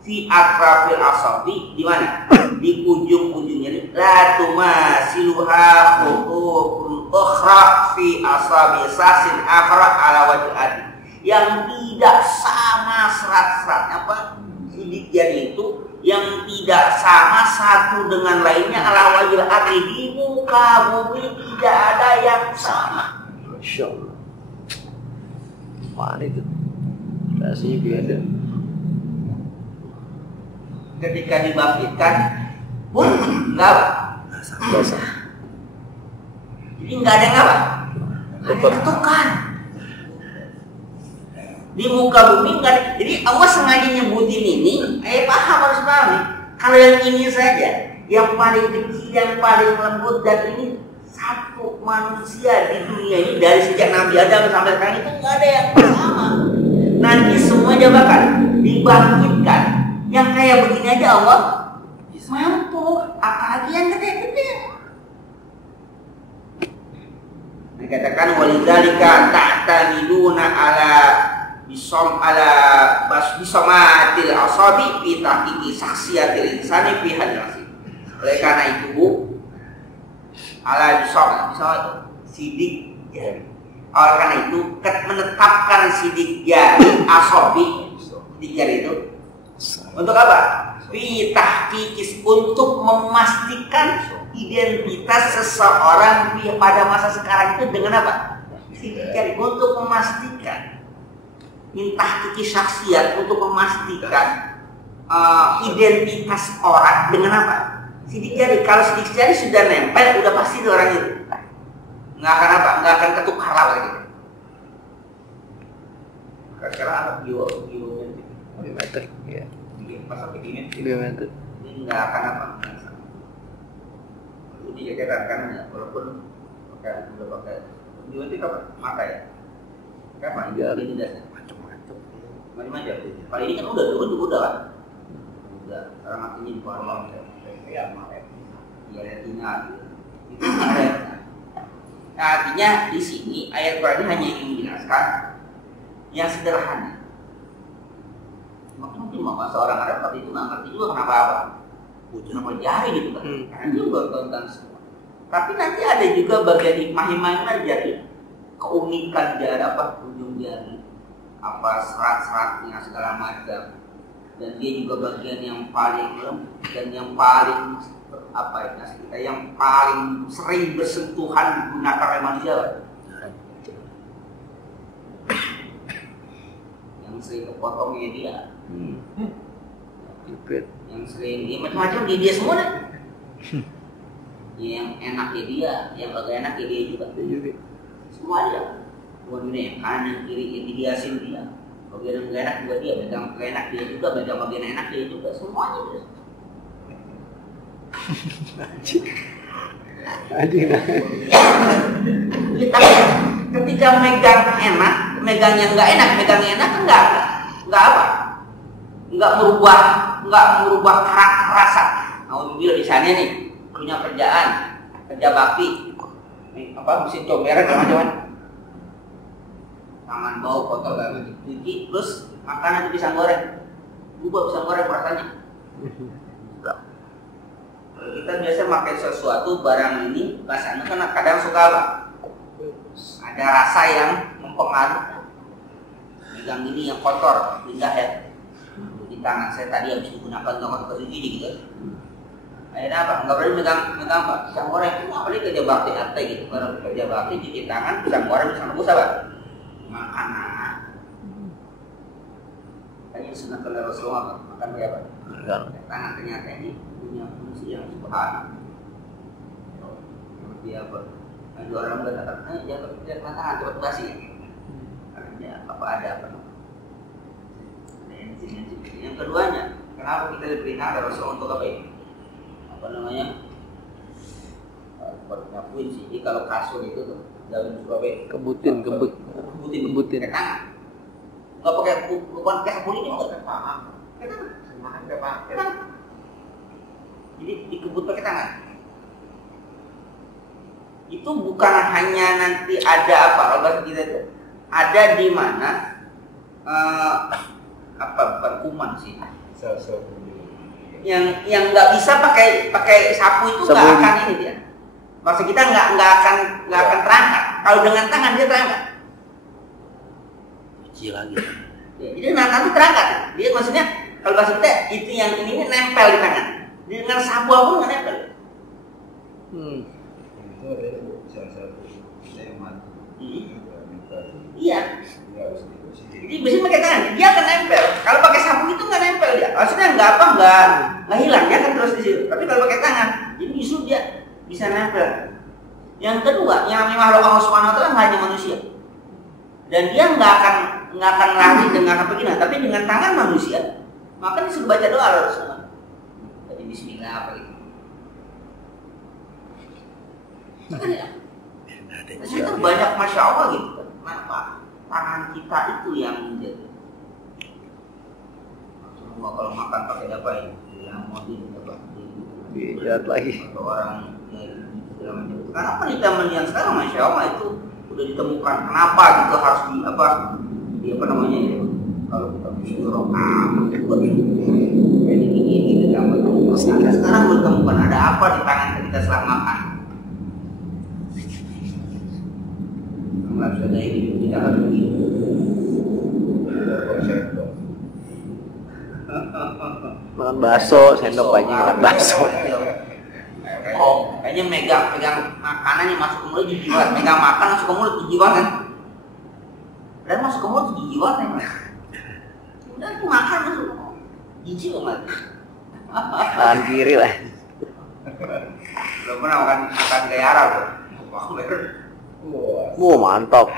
fi atrafil asabi, di mana? Di ujung-ujungnya. La tumasiluha khututun ukhra fi asabi sasin akhra ala wajhil adi, yang tidak sama serat-serat apa sidik jari itu, yang tidak sama satu dengan lainnya ala wajhil adi, di muka bumi tidak ada yang sama. Masya Allah. Mana itu? Rasanya beda. Ketika dibangkitkan pun enggak Basah. jadi enggak ada yang apa? Bentukan di muka bumi enggak ada. Jadi Allah sengaja nyebutin ini, paham, harus paham nih. Kalau yang ini saja, yang paling kecil, yang paling lembut, dan ini satu manusia di dunia ini dari sejak Nabi Adam sampai sekarang itu enggak ada yang sama. Nanti semua jabakan dibangkitkan, yang kayak begini aja Allah mampu, apalagi yang gede-gede. Dikatakan walidzalika ta'tamiduna ala bisomatil asabi fi tahqiqi saksiatil insani fi hadrasi. Oleh karena itu ala bisom sidik jari. Oleh karena itu menetapkan sidik jari asabi, sidik jari itu untuk apa? Fi tahqiqis, untuk memastikan identitas seseorang pada masa sekarang itu dengan apa? Sidik jari, untuk memastikan. Min tahqiqi syakhsiyat, untuk memastikan identitas orang dengan apa? Sidik jari. Kalau sidik jari sudah nempel, udah pasti itu orang itu. Nggak akan apa? Nggak akan ketukar lagi. Sekarang apa? Biometrik, ya. Masa begini? Biometrik. Ini nggak akan apa? Ini jajaran kan, walaupun udah pakai biometrik apa? Mata ya? Apa? Ini dasar. Macam-macam. Kalau ini kan udah lah. Udah. Sekarang artinya di bawah ya, retina. Itu ada. Nah, artinya di sini ayat Quran hanya ingin menjelaskan yang sederhana. Makanya cuma masa orang Arab waktu itu nggak ngerti juga kenapa apa. Kenapa jari gitu kan? Karena dia udah tentang semua. Tapi nanti ada juga bagian hikmah-hikmahnya, jadi keunikan jari apa, ujung jari, apa serat-seratnya segala macam. Dan dia juga bagian yang paling lembut dan yang paling apa ya, kita yang paling sering bersentuhan digunakan oleh manusia. Yang sering kepotongnya dia, yang sering dia macam-macam dia semua deh. Yang enaknya dia, yang agak enaknya dia juga. Semua dia. Bukan ini yang kanan, yang kiri, yang dihiasin dia. Bagian yang gak enak juga dia, bagian yang enak dia juga, bagian enak dia juga. Semuanya dia. Tapi ketika megang enak, megang yang nggak enak, megang yang enak enggak apa, nggak merubah karakter rasa. Alhamdulillah di sana nih punya kerja bakti, apa mesin comberan macam-macam, tangan bau kotor gak cuci, terus makanan itu pisang goreng, berubah pisang goreng rasanya. Kita biasa pakai sesuatu barang ini, rasanya kan kadang suka apa? Ada rasa yang mempengaruhi. Megang ini yang kotor, pindah ya. Di tangan saya tadi habis digunakan untuk kotor gini gitu. Akhirnya apa? Nggak boleh megang apa? Pisang goreng itu nggak boleh kerja bakti arte gitu. Kalau kerja bakti cuci tangan, pisang goreng pisang rebus apa? Makanan. Tanya sunat oleh Rasulullah makan kayak apa? Tangan ternyata ini punya fungsi yang subhanallah. Seperti apa? Ada orang berkata, jangan kerja tangan cepat basi. Artinya apa ada apa? Yang keduanya, kenapa kita diperintah oleh Rasulullah untuk apa ini? Apa namanya? buat nyapuin sih. Jadi kalau kasur itu tuh daun Surabaya Kebutin. pakai tangan. Nggak bukan pakai sapu lidi juga. Pakai tangan. Jadi dikebut pakai tangan. Itu bukan hanya nanti ada apa kalau bahasa kita itu ada di mana bukan kuman sih. Yang nggak bisa pakai sapu itu nggak akan ini dia. Maksud kita nggak akan terangkat. Kalau dengan tangan dia terangkat. Cuci lagi. Ya, jadi nanti terangkat. Dia maksudnya kalau bahasa kita itu yang ini nempel di tangan. Dengan sapu pun nggak nempel. Itu ada salah satu yang mati. Iya. Jadi biasanya pakai tangan, dia akan nempel. Kalau pakai sapu itu nggak nempel dia. Maksudnya nggak hilang, dia akan terus di situ. Tapi kalau pakai tangan, jadi justru dia bisa nempel. Yang kedua, yang namanya makhluk Allah Subhanahu Wa Taala nggak hanya manusia. Dan dia nggak akan lari dan nggak akan begini. Tapi dengan tangan manusia, maka disuruh baca doa Rasulullah. Jadi Bismillah apa gitu. Kan ya? Itu banyak masya Allah gitu. Kenapa? Tangan kita itu yang menjadi. Rasulullah kalau makan pakai apa ini? Yang mau Jahat lagi. orang karena penelitian yang sekarang masya Allah itu udah ditemukan kenapa gitu harus di apa namanya itu kalau kita disuruh jadi ini sekarang ditemukan ada apa di tangan kita setelah makan. Nggak bisa ada ini tidak harus begitu. Makan bakso, sendok aja makan bakso. Oh, kayaknya pegang makanannya masuk ke mulut jijiwan, megang makan masuk ke mulut jijiwan kan? Dan masuk ke mulut jijiwan kan? Udah aku makan masuk jijik banget. Tangan kiri lah. Belum pernah makan gaya Arab tuh. Wah mantap.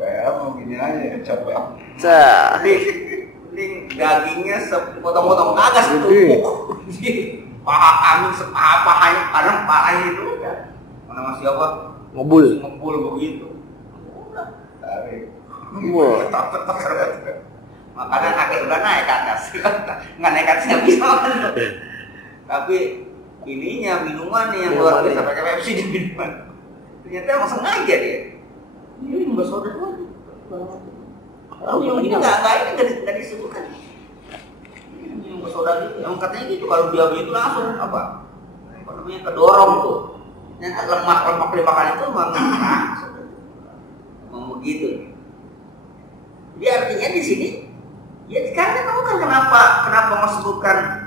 Kayak mau gini aja coba. Cah. Ini dagingnya sepotong-potong kagak setumpuk. Paha kami sepaha-pahanya kadang pahanya itu mana masih apa? Ngebul begitu. Tarik. Wah. Makanya kakek udah naik ke atas. Nggak naik ke atas nggak bisa makan. Tapi ininya minuman yang luar biasa pakai Pepsi di minuman. Ternyata emang sengaja dia. Ini bersaudara lagi. Kalau ini nggak disebutkan. Yang bersaudara itu, emang katanya gitu. Kalau dia begitu langsung apa namanya kedorong tuh. Ternyata lemak lemak itu memang begitu. Jadi artinya di sini, ya karena kamu kan kenapa masukkan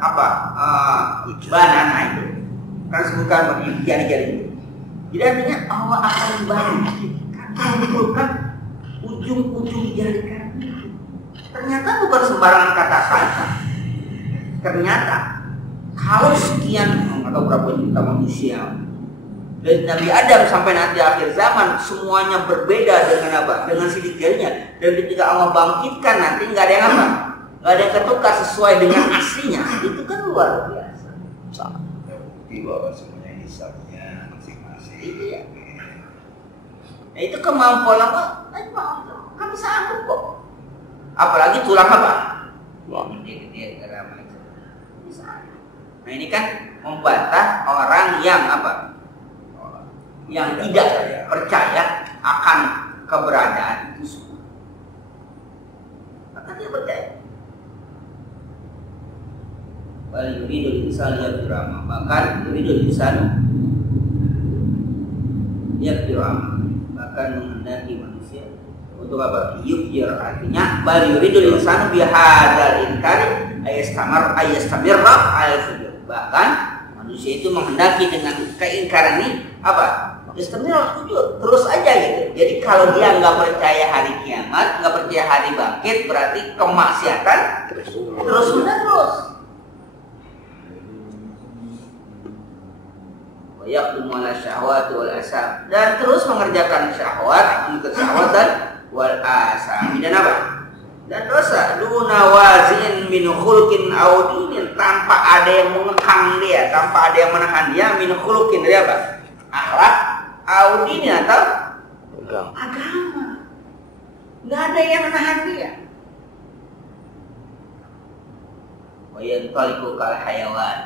banana itu? Karena sebutkan jari-jari itu. Jadi artinya Allah akan membangkitkan ujung-ujung jari kami. Ternyata bukan sembarangan kata-kata. Ternyata kalau sekian atau berapa juta manusia dari Nabi Adam sampai nanti akhir zaman semuanya berbeda dengan apa? Dengan sidik jarinya. Dan ketika Allah bangkitkan nanti nggak ada yang apa? Nggak ada yang ketukar sesuai dengan aslinya. Itu kan luar biasa. Bukti bahwa semuanya hisabnya masing-masing. Iya. Nah, itu kemampuan apa? Kami sanggup kok. Apalagi tulang apa? Gede-gede ramai. Nah ini kan membantah orang yang apa? Yang tidak percaya akan keberadaan itu semua. Maka dia percaya. Bal yuridul insanu yaqdirama. Bahkan yuridul insanu yaqdirama. Bahkan menghendaki manusia untuk apa? Yukjir artinya bal yuridul insanu bihadzal inkari ayastamirra al-fujur. Bahkan manusia itu menghendaki dengan keingkaran ini apa? Ayastamirra al-fujur. Terus aja gitu. Jadi kalau dia nggak percaya hari kiamat, nggak percaya hari bangkit, berarti kemaksiatan terus. Yaqdumu ala syahwat wal asam, dan terus mengerjakan syahwat, menuntut syahwat dan wal asam. Dan apa? Dan dosa duna wazin min khuluqin aw dinin, tanpa ada yang mengekang dia, tanpa ada yang menahan dia, min khuluqin dari apa? Akhlak aw dinin atau agama. Enggak ada yang menahan dia. Wa yantaliqu kal hayawan.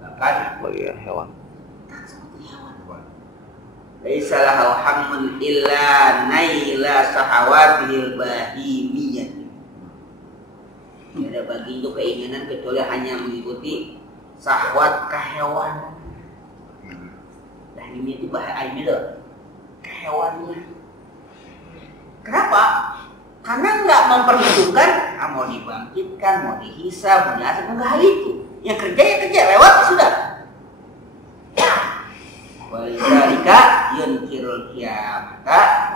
Bahkan bagi hewan. Laisa lahu hammun illa naila sahawatil bahimiyah. Tidak ada bagi itu keinginan kecuali hanya mengikuti syahwat kehewanan. Bahimiyah itu bahaya itu kehewanan. Kenapa? Karena nggak memperhitungkan mau dibangkitkan, mau dihisab, mau diasap, enggak hal itu. Yang kerja ya kerja, lewat sudah. Walika yunkirul kiamata.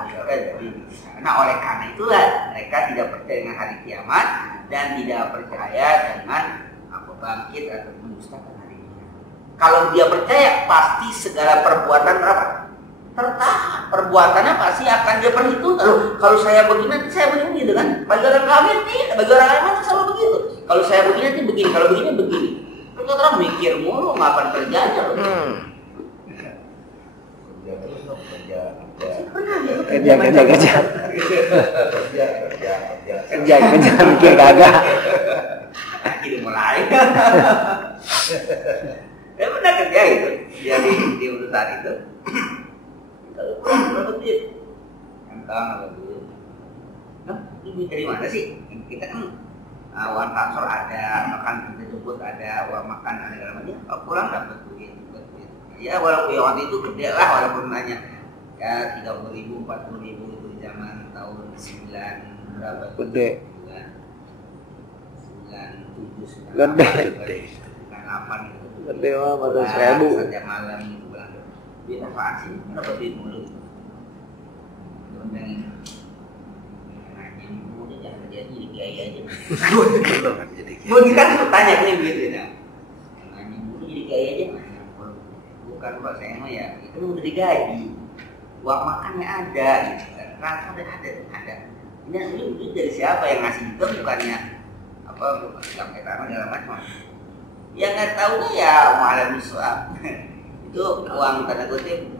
Nah, oleh karena itulah mereka tidak percaya dengan hari kiamat dan tidak percaya dengan bangkit atau mendustakan hari kiamat. Kalau dia percaya, pasti segala perbuatan apa? Tertahan. Perbuatannya pasti akan dia perhitungkan. Kalau saya begini, nanti saya begini, gitu kan? Bagi orang kafir tidak, bagi orang iman selalu begitu. Kalau saya begini, nanti begini. Kalau begini, begini. Itu orang mikir mulu, nggak akan terjadi loh. Kerja mikir kagak. Jadi mulai. Ya benar kerja gitu. Dia di urusan itu. Kalau kurang berapa duit? Kantong apa duit? Nah, duit dari mana sih? Kita kan uang transfer ada, makan kita jemput ada, uang makan ada segala macam. Kalau pulang dapat duit. Ya walaupun waktu itu gede lah, walaupun banyak ya 30.000, 40.000 itu zaman tahun 9 berapa? Gede. 97, Gede. 98 gitu. Gede mah 100.000. Setiap malam itu pulang. Duit apaan sih? Kenapa duit mulu? Undangin. Ngaji dulu dia jangan jadi kiai aja. Gue kan tanya ini begitu ya. Ngaji dulu jadi kiai aja. Bukan Pak, saya mah ya itu udah digaji, uang makannya ada, rasa udah ada. Ini duit dari siapa yang ngasih itu? Bukannya apa? Bukan sampai tanah segala macam. Yang nggak tahunya ya malah suap. Itu uang tanda kutip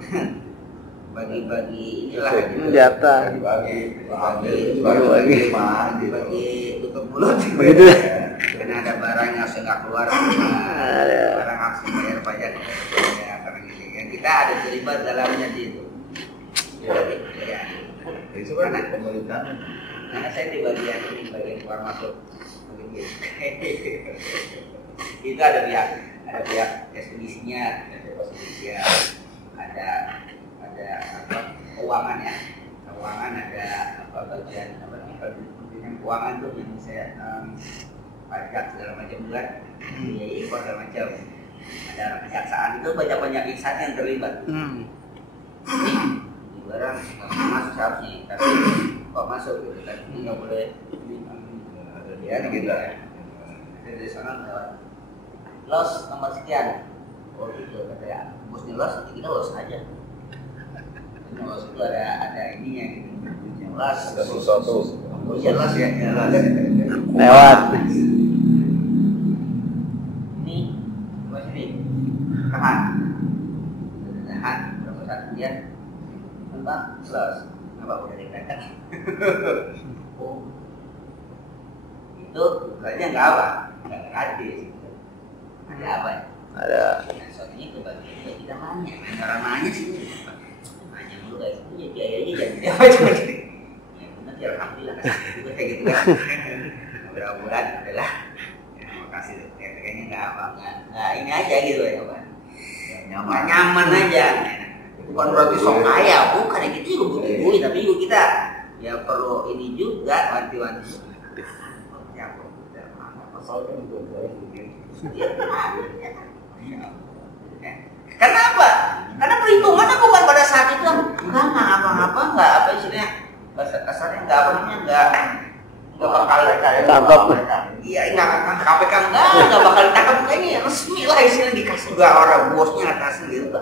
bagi-bagi inilah jatah. Bagi tutup mulut. Begitu. Karena ada barang yang harus nggak keluar, barang harus bayar pajak. Kita ada terlibat dalamnya di itu. Ya. Itu kan pemerintahan. Karena saya di bagian ini, bagian keluar masuk. Itu ada pihak ekspedisinya, ada apa keuangan ya, keuangan ada apa bagian apa dengan keuangan tuh yang saya pajak segala macam bulan, biaya impor segala macam. Ada orang kejaksaan itu banyak insan yang terlibat. Di barang masuk seharusnya, tapi kok masuk gitu kan? Ini nggak boleh. Ya gitu. Dari sana lewat los nomor sekian. Oh gitu kata ya. Bosnya los, kita los aja. Los itu ada ininya gitu. Los. Ada sesuatu. Bosnya los ya, los. Lewat. Tahan berapa saat kemudian tentang plus apa udah dikatakan oh itu berarti nggak apa nggak gratis ada apa ya Ada. nah soalnya itu bagi kita nanya orang nanya sih nanya dulu guys ini jadi aja jadi apa cuma jadi ya benar ya alhamdulillah juga kayak gitu kan beberapa bulan adalah terima kasih kayaknya nggak ini aja gitu ya pak nyaman aja bukan berarti sok kaya bukan ya kita juga butuh duit tapi juga kita ya perlu ini juga wanti-wanti kenapa? Karena perhitungannya bukan pada saat itu enggak apa-apa enggak apa istilahnya bahasa kasarnya enggak apa namanya enggak bakal tangkap. Iya enggak akan KPK enggak bakal ditangkap kayaknya resmi lah istilahnya dikasih juga orang bosnya atas gitu.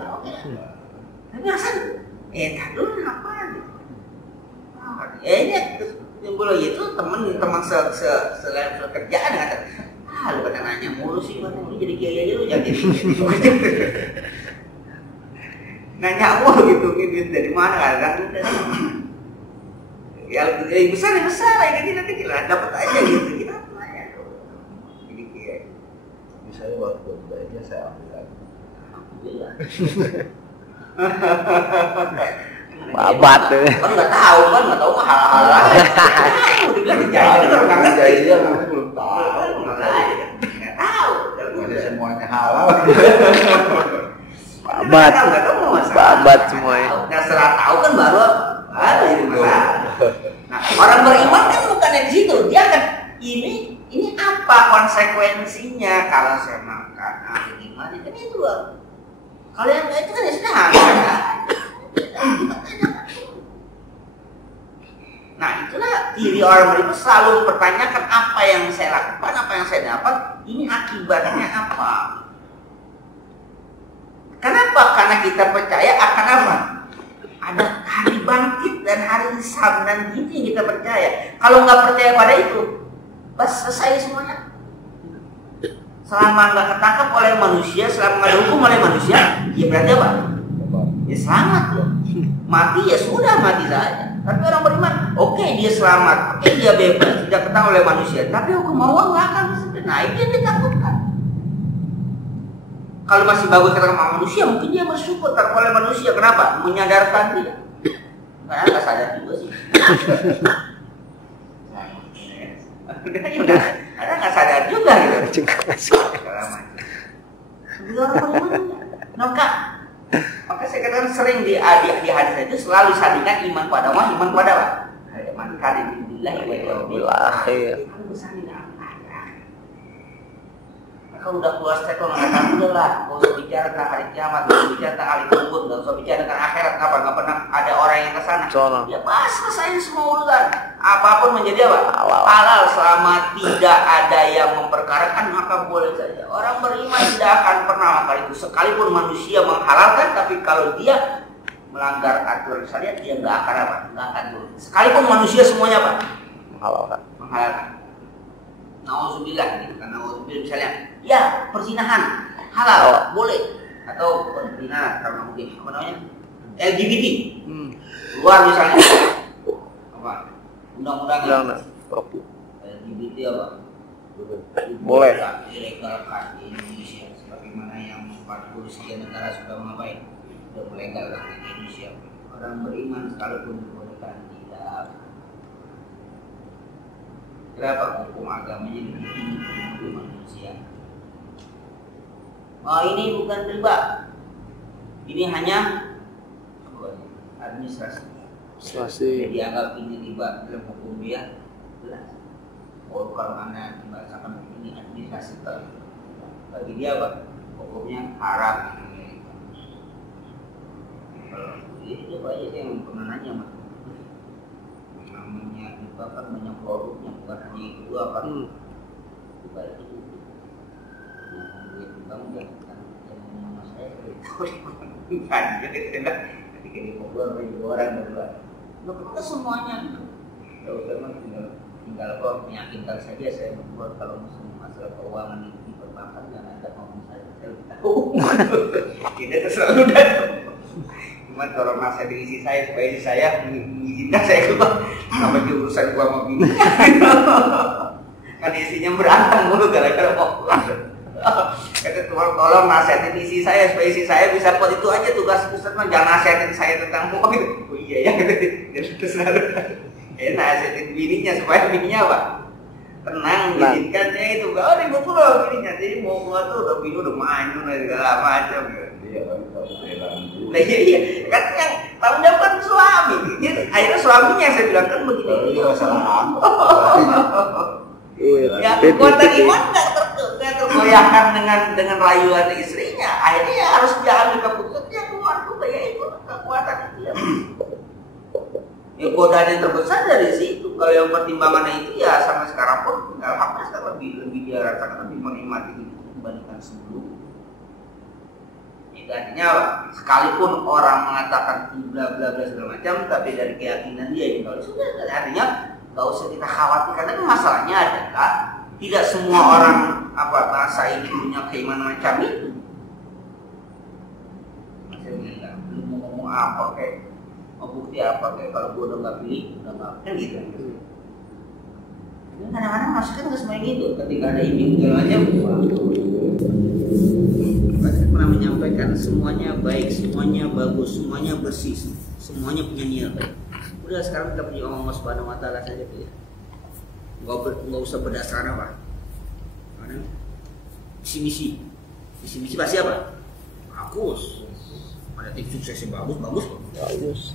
Tapi rasanya tak dulu apa gitu. Ini Timbul itu teman kerjaan kata, lu pada nanya mulu sih, lu jadi kiai aja lu jadi nanya mulu gitu dari mana kan? Ya besar ya kecil dapat aja gitu kita nanya tuh. Jadi kiai. Misalnya waktu baiknya saya ambil lagi. Alhamdulillah. Babat tuh. Kan nggak tahu mah hal-hal lain. Udah bilang jahil kan nggak ngerti. Jahilnya namanya belum tahu. Nggak tahu. Ada semuanya halal. Babat. Nggak tahu mau masalah. Babat semuanya. Nah setelah tahu kan baru jadi masalah. Nah orang beriman kan bukannya di situ, dia kan ini apa konsekuensinya kalau saya makan gimana kan itu loh. Kalau yang itu kan ya sudah ada. Nah itulah diri orang beriman selalu mempertanyakan apa yang saya lakukan, apa yang saya dapat, ini akibatnya apa? Kenapa? Karena kita percaya akan apa? Ada hari bangkit dan hari hisab dan itu yang kita percaya. Kalau nggak percaya pada itu, bas selesai semuanya. Selama nggak ketangkap oleh manusia, selama nggak dihukum oleh manusia, ya berarti apa? Ya selamat loh. Mati ya sudah mati saja. Tapi orang beriman, oke, dia selamat, oke, dia bebas, tidak ketangkap oleh manusia. Tapi hukum Allah nggak akan bisa. Nah itu yang ditakutkan. Kalau masih bagus ketangkap sama manusia, mungkin dia bersyukur tertangkap oleh manusia. Kenapa? Menyadarkan dia. Karena nggak sadar juga sih. Ada nggak sadar juga gitu. Maka saya katakan sering di hadis itu selalu sandingkan iman pada Allah, iman pada apa? Iman kana billahi wa yawmil akhir. Kalau udah keluar statement mengatakan udahlah, nggak usah bicara tentang hari kiamat, nggak usah bicara tentang hari kubur, nggak usah bicara tentang akhirat. Kenapa? Nggak pernah ada orang yang kesana. Ya bahas selesai semua urusan. Apapun menjadi apa? Halal selama tidak ada yang memperkarakan maka boleh saja. Orang beriman tidak akan pernah melakukan itu. Sekalipun manusia menghalalkan, tapi kalau dia melanggar aturan syariat dia nggak akan apa? Nggak akan boleh. Sekalipun manusia semuanya apa? Menghalalkan. Nauzubillah gitu kan, nauzubillah misalnya, ya perzinahan halal boleh atau perzinahan karena mungkin apa namanya LGBT luar misalnya apa undang-undang LGBT apa boleh dilegalkan di Indonesia sebagaimana yang 40 sekian negara sudah mengapain sudah melegalkan di Indonesia. Orang beriman sekalipun dibolehkan tidak. Berapa hukum agamanya di manusia? Oh ini bukan riba, ini hanya administrasi. Jadi dianggap ini riba dalam hukum dia jelas. Oh kalau anda membahasakan ini administrasi bagi dia apa? Hukumnya haram. Kalau itu banyak yang pernah nanya mas. Namanya riba kan banyak produknya, bukan hanya itu dua kan. Riba itu duit bank jangan nama saya bukan ketika di Bogor orang berdua kita semuanya kalau memang tinggal kok meyakinkan saja saya membuat kalau masalah keuangan di perbankan jangan ada ngomong saya lebih tahu kita selalu datang. Cuma kalau masa diisi saya supaya isi saya mengizinkan saya keluar sampai di urusan gua mau bingung kan isinya berantem mulu gara-gara mau keluar. Kata tolong nasihatin isi saya supaya isi saya bisa buat itu aja tugas Ustaz mah jangan nasihatin saya tentang mobil. Oh iya ya jadi selalu nasihatin bininya supaya bininya apa tenang mengizinkan saya itu gak ada ribut dulu bininya jadi mau gua tuh udah bini udah main udah segala macam Iya kan nah iya kan yang tanggung jawab kan suami jadi akhirnya suaminya yang saya bilang kan begini ini masalah apa? Ya kekuatan iman nggak tergoyahkan dengan rayuan istrinya. Akhirnya ya harus diambil keputusan dia keluar juga ya itu kekuatan itu ya. Ya godaan yang terbesar dari situ. Kalau yang pertimbangannya itu ya sampai sekarang pun alhamdulillah lebih dia rasakan lebih menikmati itu dibandingkan sebelum. Itu artinya sekalipun orang mengatakan bla bla bla segala macam, tapi dari keyakinan dia itu kalau sudah artinya nggak usah kita khawatirkan. Tapi masalahnya adalah tidak semua orang bahasa ini punya keimanan macam itu. Saya bilang, lu mau ngomong apa kayak, mau bukti apa kayak, kalau gue udah nggak pilih, udah nggak kan gitu. Kadang-kadang maksudnya nggak semuanya gitu. Ketika ada iming segala macam, saya pernah menyampaikan semuanya baik, semuanya bagus, semuanya bersih, semuanya punya niat baik. Udah sekarang kita punya Allah Subhanahu Wa Taala saja pilih. Nggak usah berdasarkan apa. Misi pasti apa? Bagus. Ada tim suksesnya bagus.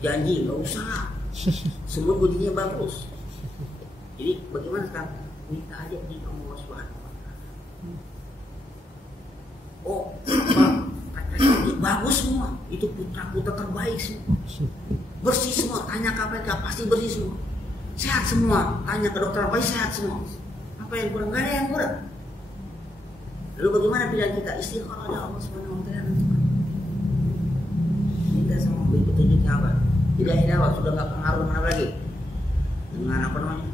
Janji nggak usah. Semua bunyinya bagus. Jadi bagaimana sekarang? Minta aja di Allah Subhanahu Wa Taala. Oh, katanya bagus semua. Itu putra terbaik semua. Bersih semua. Tanya KPK pasti bersih semua. Sehat semua. Tanya ke dokter apa sehat semua. Apa yang kurang? Gak ada yang kurang. Lalu bagaimana pilihan kita? Istiqomah ada Allah Subhanahu Wa Taala. Kita sama petunjuknya apa? Tidak hidayah sudah nggak pengaruh mana lagi dengan apa namanya?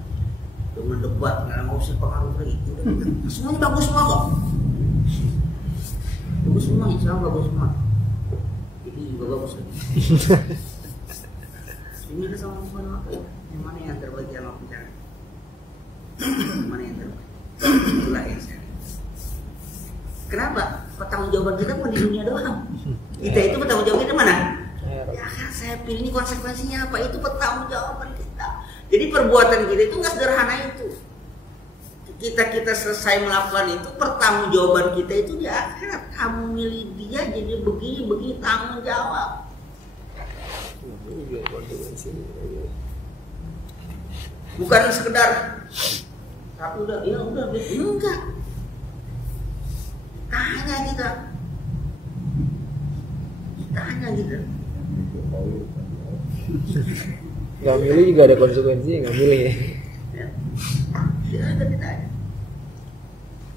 Dengan debat nggak usah pengaruh lagi. Semuanya bagus semua kok. Bagus semua, insya Allah bagus semua. Ini juga bagus lagi. Ini ada sama Subhanahu Wa Taala. Yang mana yang terbaik yang mau bicara? Yang mana yang terbaik? Itulah yang saya. Kenapa? Pertanggungjawaban kita bukan di dunia doang. Kita itu pertanggungjawaban kita mana? Ya kan saya pilih ini konsekuensinya apa? Itu pertanggungjawaban kita. Jadi perbuatan kita itu nggak sederhana itu. Kita selesai melakukan itu, pertanggungjawaban kita itu di akhirat. Kamu milih dia jadi begini tanggung jawab. Bukan sekedar tapi udah enggak. Tanya kita. Gak milih juga ada konsekuensinya, gak milih ya. Tidak ada ditanya.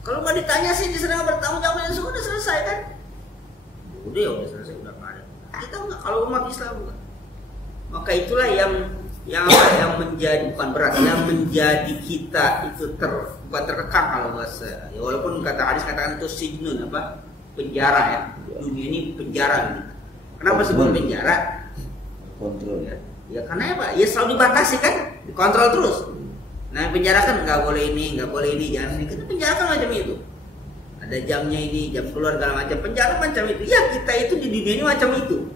Kalau nggak ditanya sih diserang bertanggung jawab yang sudah selesai kan? Udah selesai udah nggak ada. Kita nggak, kalau umat Islam bukan. Maka itulah yang menjadi bukan berat, yang menjadi kita itu bukan terkekang kalau bahasa. Ya, walaupun kata hadis katakan itu sijnun penjara ya. Dunia ini penjara gitu. Kenapa sebut penjara? Kontrol ya. Ya karena apa? Ya selalu dibatasi kan, dikontrol terus. Nah penjara kan nggak boleh ini, jangan ini. Kita penjara kan macam itu. Ada jamnya ini, jam keluar segala macam. Penjara macam itu. Ya kita itu di dunia ini macam itu.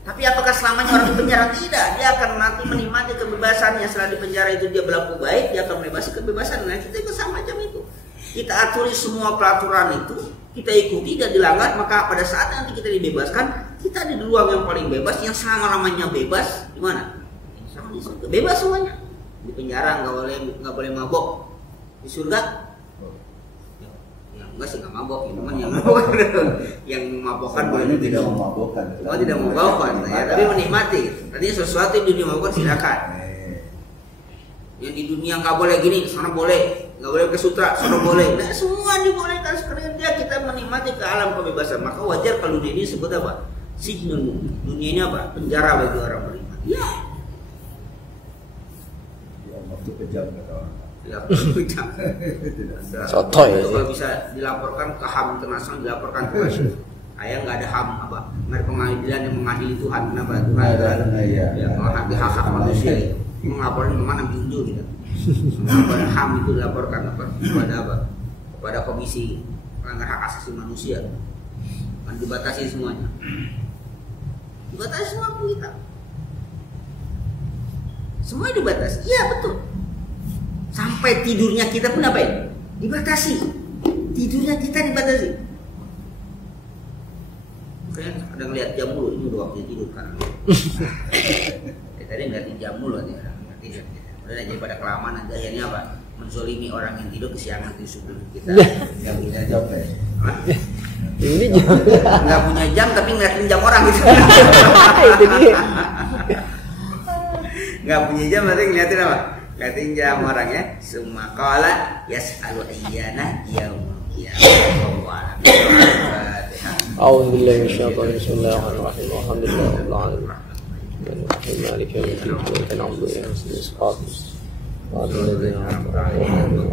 Tapi apakah selamanya orang di penjara? Tidak. Dia akan nanti menikmati kebebasannya. Setelah di penjara itu dia berlaku baik, dia akan membebaskan kebebasan. Nah kita itu sama macam itu. Kita aturi semua peraturan itu, kita ikuti dan dilanggar. Maka pada saat nanti kita dibebaskan, kita di ruang yang paling bebas, yang selama-lamanya bebas. Di mana? Sama di surga. Bebas semuanya. Di penjara nggak boleh mabok. Di surga? Ya enggak sih nggak mabok. Cuman yang mabok, yang memabokkan boleh. Tidak memabokkan. Oh tidak memabokkan. Ya, tapi menikmati. Artinya sesuatu yang di dunia memabokkan silakan. Yang di dunia nggak boleh gini, sana boleh. Nggak boleh ke sutra, sana boleh. Nah, semua dibolehkan sekarang dia kita menikmati ke alam kebebasan. Maka wajar kalau dia ini disebut apa? Sijnun. Dunia ini apa? Penjara bagi orang beriman. Ya. Waktu kejam kata orang. Ya, kejam. Sotoy. Kalau bisa dilaporkan ke HAM internasional, dilaporkan ke ayah nggak ada HAM nggak ada pengadilan yang mengadili Tuhan. Kenapa? Tuhan ya menghakimi hak manusia itu. Melaporkan kemana diunduh gitu. Kepada HAM itu dilaporkan kepada komisi pelanggar hak asasi manusia. Kan dibatasi semuanya. Dibatasi semua pun kita. Semuanya dibatasi. Iya betul. Sampai tidurnya kita pun apa ya? Dibatasi. Tidurnya kita dibatasi. Kayaknya ada ngeliat jam dulu, ini udah waktu tidur kan. Tadi ngeliatin jam dulu nih. Udah jadi pada kelamaan nanti akhirnya apa? Menzolimi orang yang tidur kesiangan di subuh kita. Nggak punya jam ya? Ini jam. Nggak punya jam tapi ngeliatin jam orang gitu. Itu dia. Nggak punya jam berarti ngeliatin apa? Ngeliatin jam orang ya. Summa qala yas'alu ayyana yaumul qiyamah. A'udzu billahi minasyaitonir rajim. Bismillahirrahmanirrahim. Alhamdulillahirabbil alamin. مالك يوم الدين إياك نعبد وإياك نستعين صراط المستقيم الذين أنعمت عليهم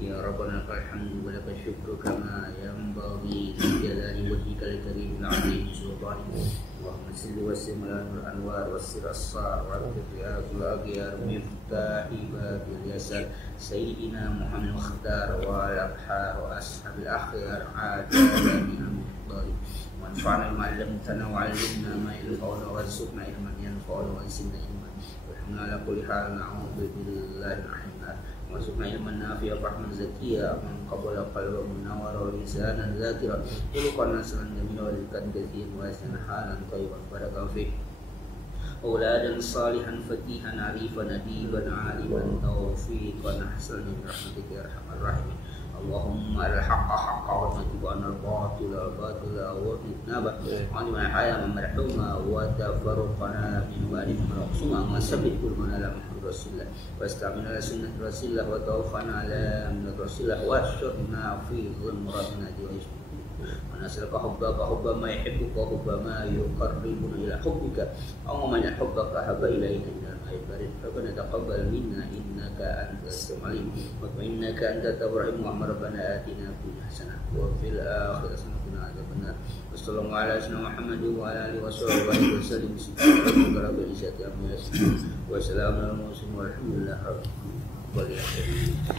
يا ربنا لك الحمد ولك الشكر كما ينبغي لجلال وجهك الكريم العظيم سلطانك. اللهم صل وسلم على نور الانوار والسر الصار والكبرياء والاغيار مفتاح باب اليسار سيدنا محمد المختار والابحار واصحاب الاخيار عادنا من المختار وانفعنا بما علمتنا وعلمنا ما ينفعنا وارزقنا علما ينفعنا وزدنا علما والحمد على كل حال نعوذ بالله من النار وارزقنا علما نافعا وفهما زكيا من قبل قلبا منورا ولسانا ذاكرا خلقا حسنا جميلا ورزقا كثيرا واسعا حالا طيبا بارك فيه أولادا صالحا فتيها عريفا نديبا عالما توفيقا حسنا برحمتك يا أرحم الراحمين. اللهم الحق حقا واتبعنا الباطل باطلا واجتنابه وعلم الحياة مرحوما وتفرقنا من بعد مقسوما وثبت قلوبنا على محمد رسول الله واستعملنا على سنة رسول الله وتوفنا على من رسول الله واحشرنا في ظلمات نادي ونسألك حبك حب ما يحبك وحب ما يقربنا إلى حبك أو من حبك حب إلينا إلى الماء البارد ربنا تقبل منا إنك أنت السميع العليم وإنك أنت التواب الرحيم ربنا آتنا في حسنة وفي الآخرة حسنة وقنا عذاب النار وصلى الله على سيدنا محمد وعلى آله وصحبه وسلم سبحانك رب العزة عما يصفون وسلام على المرسلين والحمد لله رب العالمين.